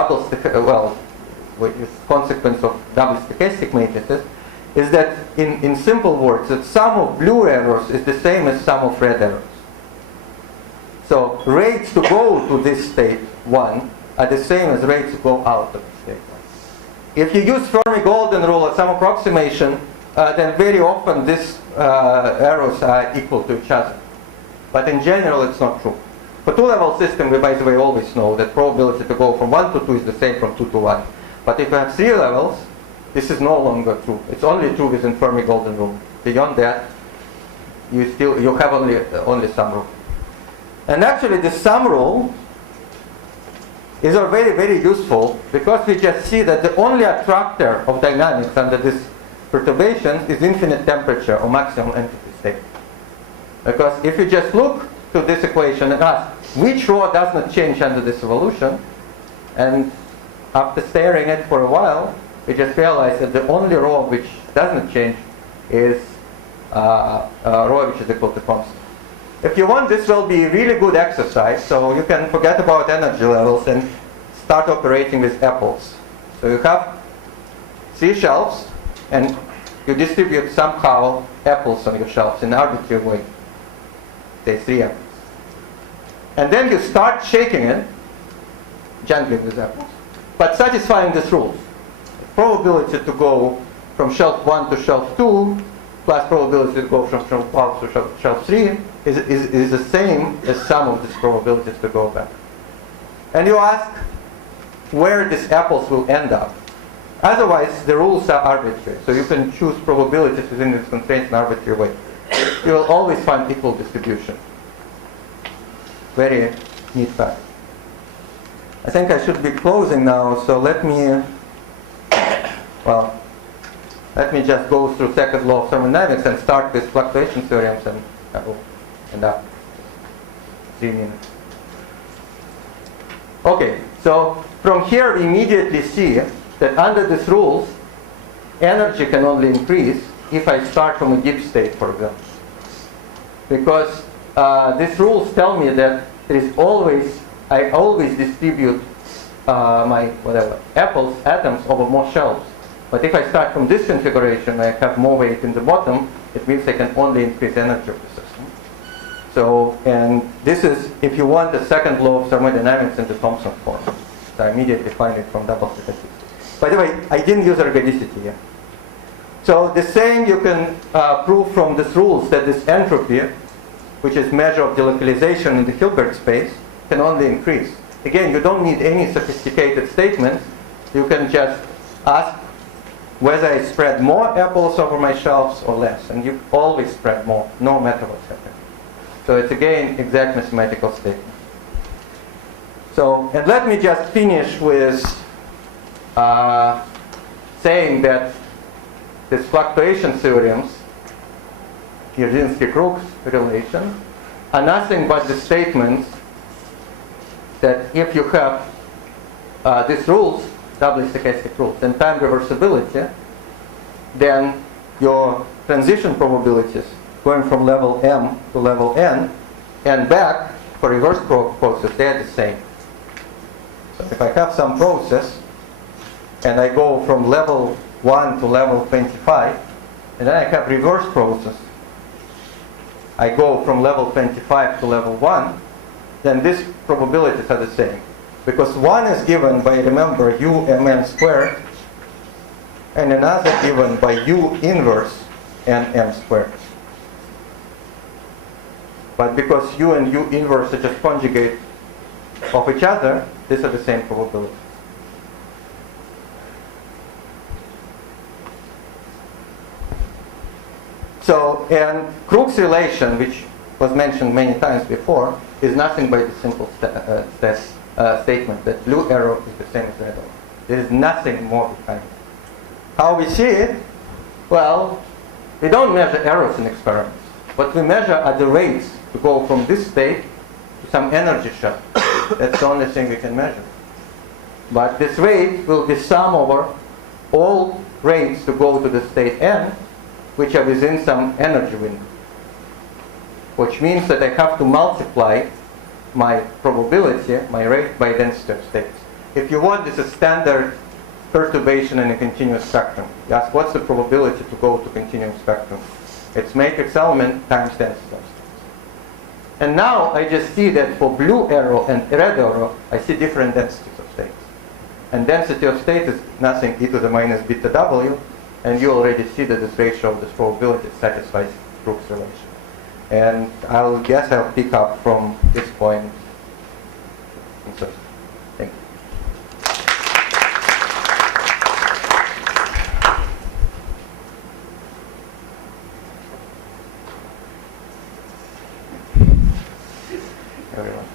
which is consequence of double stochastic matrices, is that in simple words, that sum of blue errors is the same as sum of red errors. So rates to go to this state 1 are the same as rates to go out of state 1. If you use Fermi-Golden rule or some approximation, then very often these errors are equal to each other. But in general, it's not true. For two-level system, we, by the way, always know that probability to go from 1 to 2 is the same from 2 to 1. But if you have 3 levels, this is no longer true. It's only true within Fermi-Golden rule. Beyond that, you have only sum rule. And actually, the sum rule is very, very useful because we just see that the only attractor of dynamics under this perturbation is infinite temperature or maximum entropy state. Because if you just look to this equation and ask which rho does not change under this evolution, and after staring at it for a while, we just realize that the only rho which does not change is rho which is equal to constant. If you want, this will be a really good exercise, so you can forget about energy levels and start operating with apples. So you have 3 shelves, and you distribute somehow apples on your shelves in an arbitrary way. Say 3 apples. And then you start shaking it, gently with apples, but satisfying these rules. Probability to go from shelf 1 to shelf 2 plus probability to go from shelf 1 to shelf 3 is the same as sum of these probabilities to go back. And you ask where these apples will end up. Otherwise, the rules are arbitrary. So you can choose probabilities within this constraint in an arbitrary way. You will always find equal distribution. Very neat fact. I think I should be closing now, so let me just go through second law of thermodynamics and start with fluctuation theorems, and I will end up 3 minutes. Okay, so from here we immediately see that under these rules, energy can only increase if I start from a deep state, for example. Because these rules tell me that I always distribute my atoms over more shelves. But if I start from this configuration, I have more weight in the bottom, it means I can only increase energy of the system. So, and this is, if you want, the second law of thermodynamics in the Thomson form. So I immediately find it from double statistics. By the way, I didn't use ergodicity here. So the same you can prove from these rules that this entropy, which is measure of delocalization in the Hilbert space, can only increase. Again, you don't need any sophisticated statements. You can just ask whether I spread more apples over my shelves or less. And you always spread more, no matter what's happening. So it's again exact mathematical statement. So, and let me just finish with saying that these fluctuation theorems, Jarzynski-Crookes relation, are nothing but the statements that if you have these rules, doubly stochastic rules, and time reversibility, then your transition probabilities going from level m to level n and back for reverse process, they are the same. So if I have some process and I go from level 1 to level 25, and then I have reverse process, I go from level 25 to level 1, then these probabilities are the same. Because one is given by, remember, umn squared, and another given by u inverse nm squared. But because u and u inverse are just conjugate of each other, these are the same probabilities. So, and Crookes relation, which was mentioned many times before, is nothing but a simple statement that blue arrow is the same as red arrow. There is nothing more behind it. How we see it? Well, we don't measure errors in experiments. What we measure are the rates to go from this state to some energy shelf. That's the only thing we can measure. But this rate will be sum over all rates to go to the state n, which are within some energy window. Which means that I have to multiply my probability, my rate, by density of states. If you want, this is standard perturbation in a continuous spectrum. You ask, what's the probability to go to continuum spectrum? It's matrix element times density of states. And now I just see that for blue arrow and red arrow, I see different densities of states. And density of states is nothing e to the minus beta w, and you already see that this ratio of this probability satisfies Crookes relation. And I'll guess I'll pick up from this point. So, thank you. Everyone.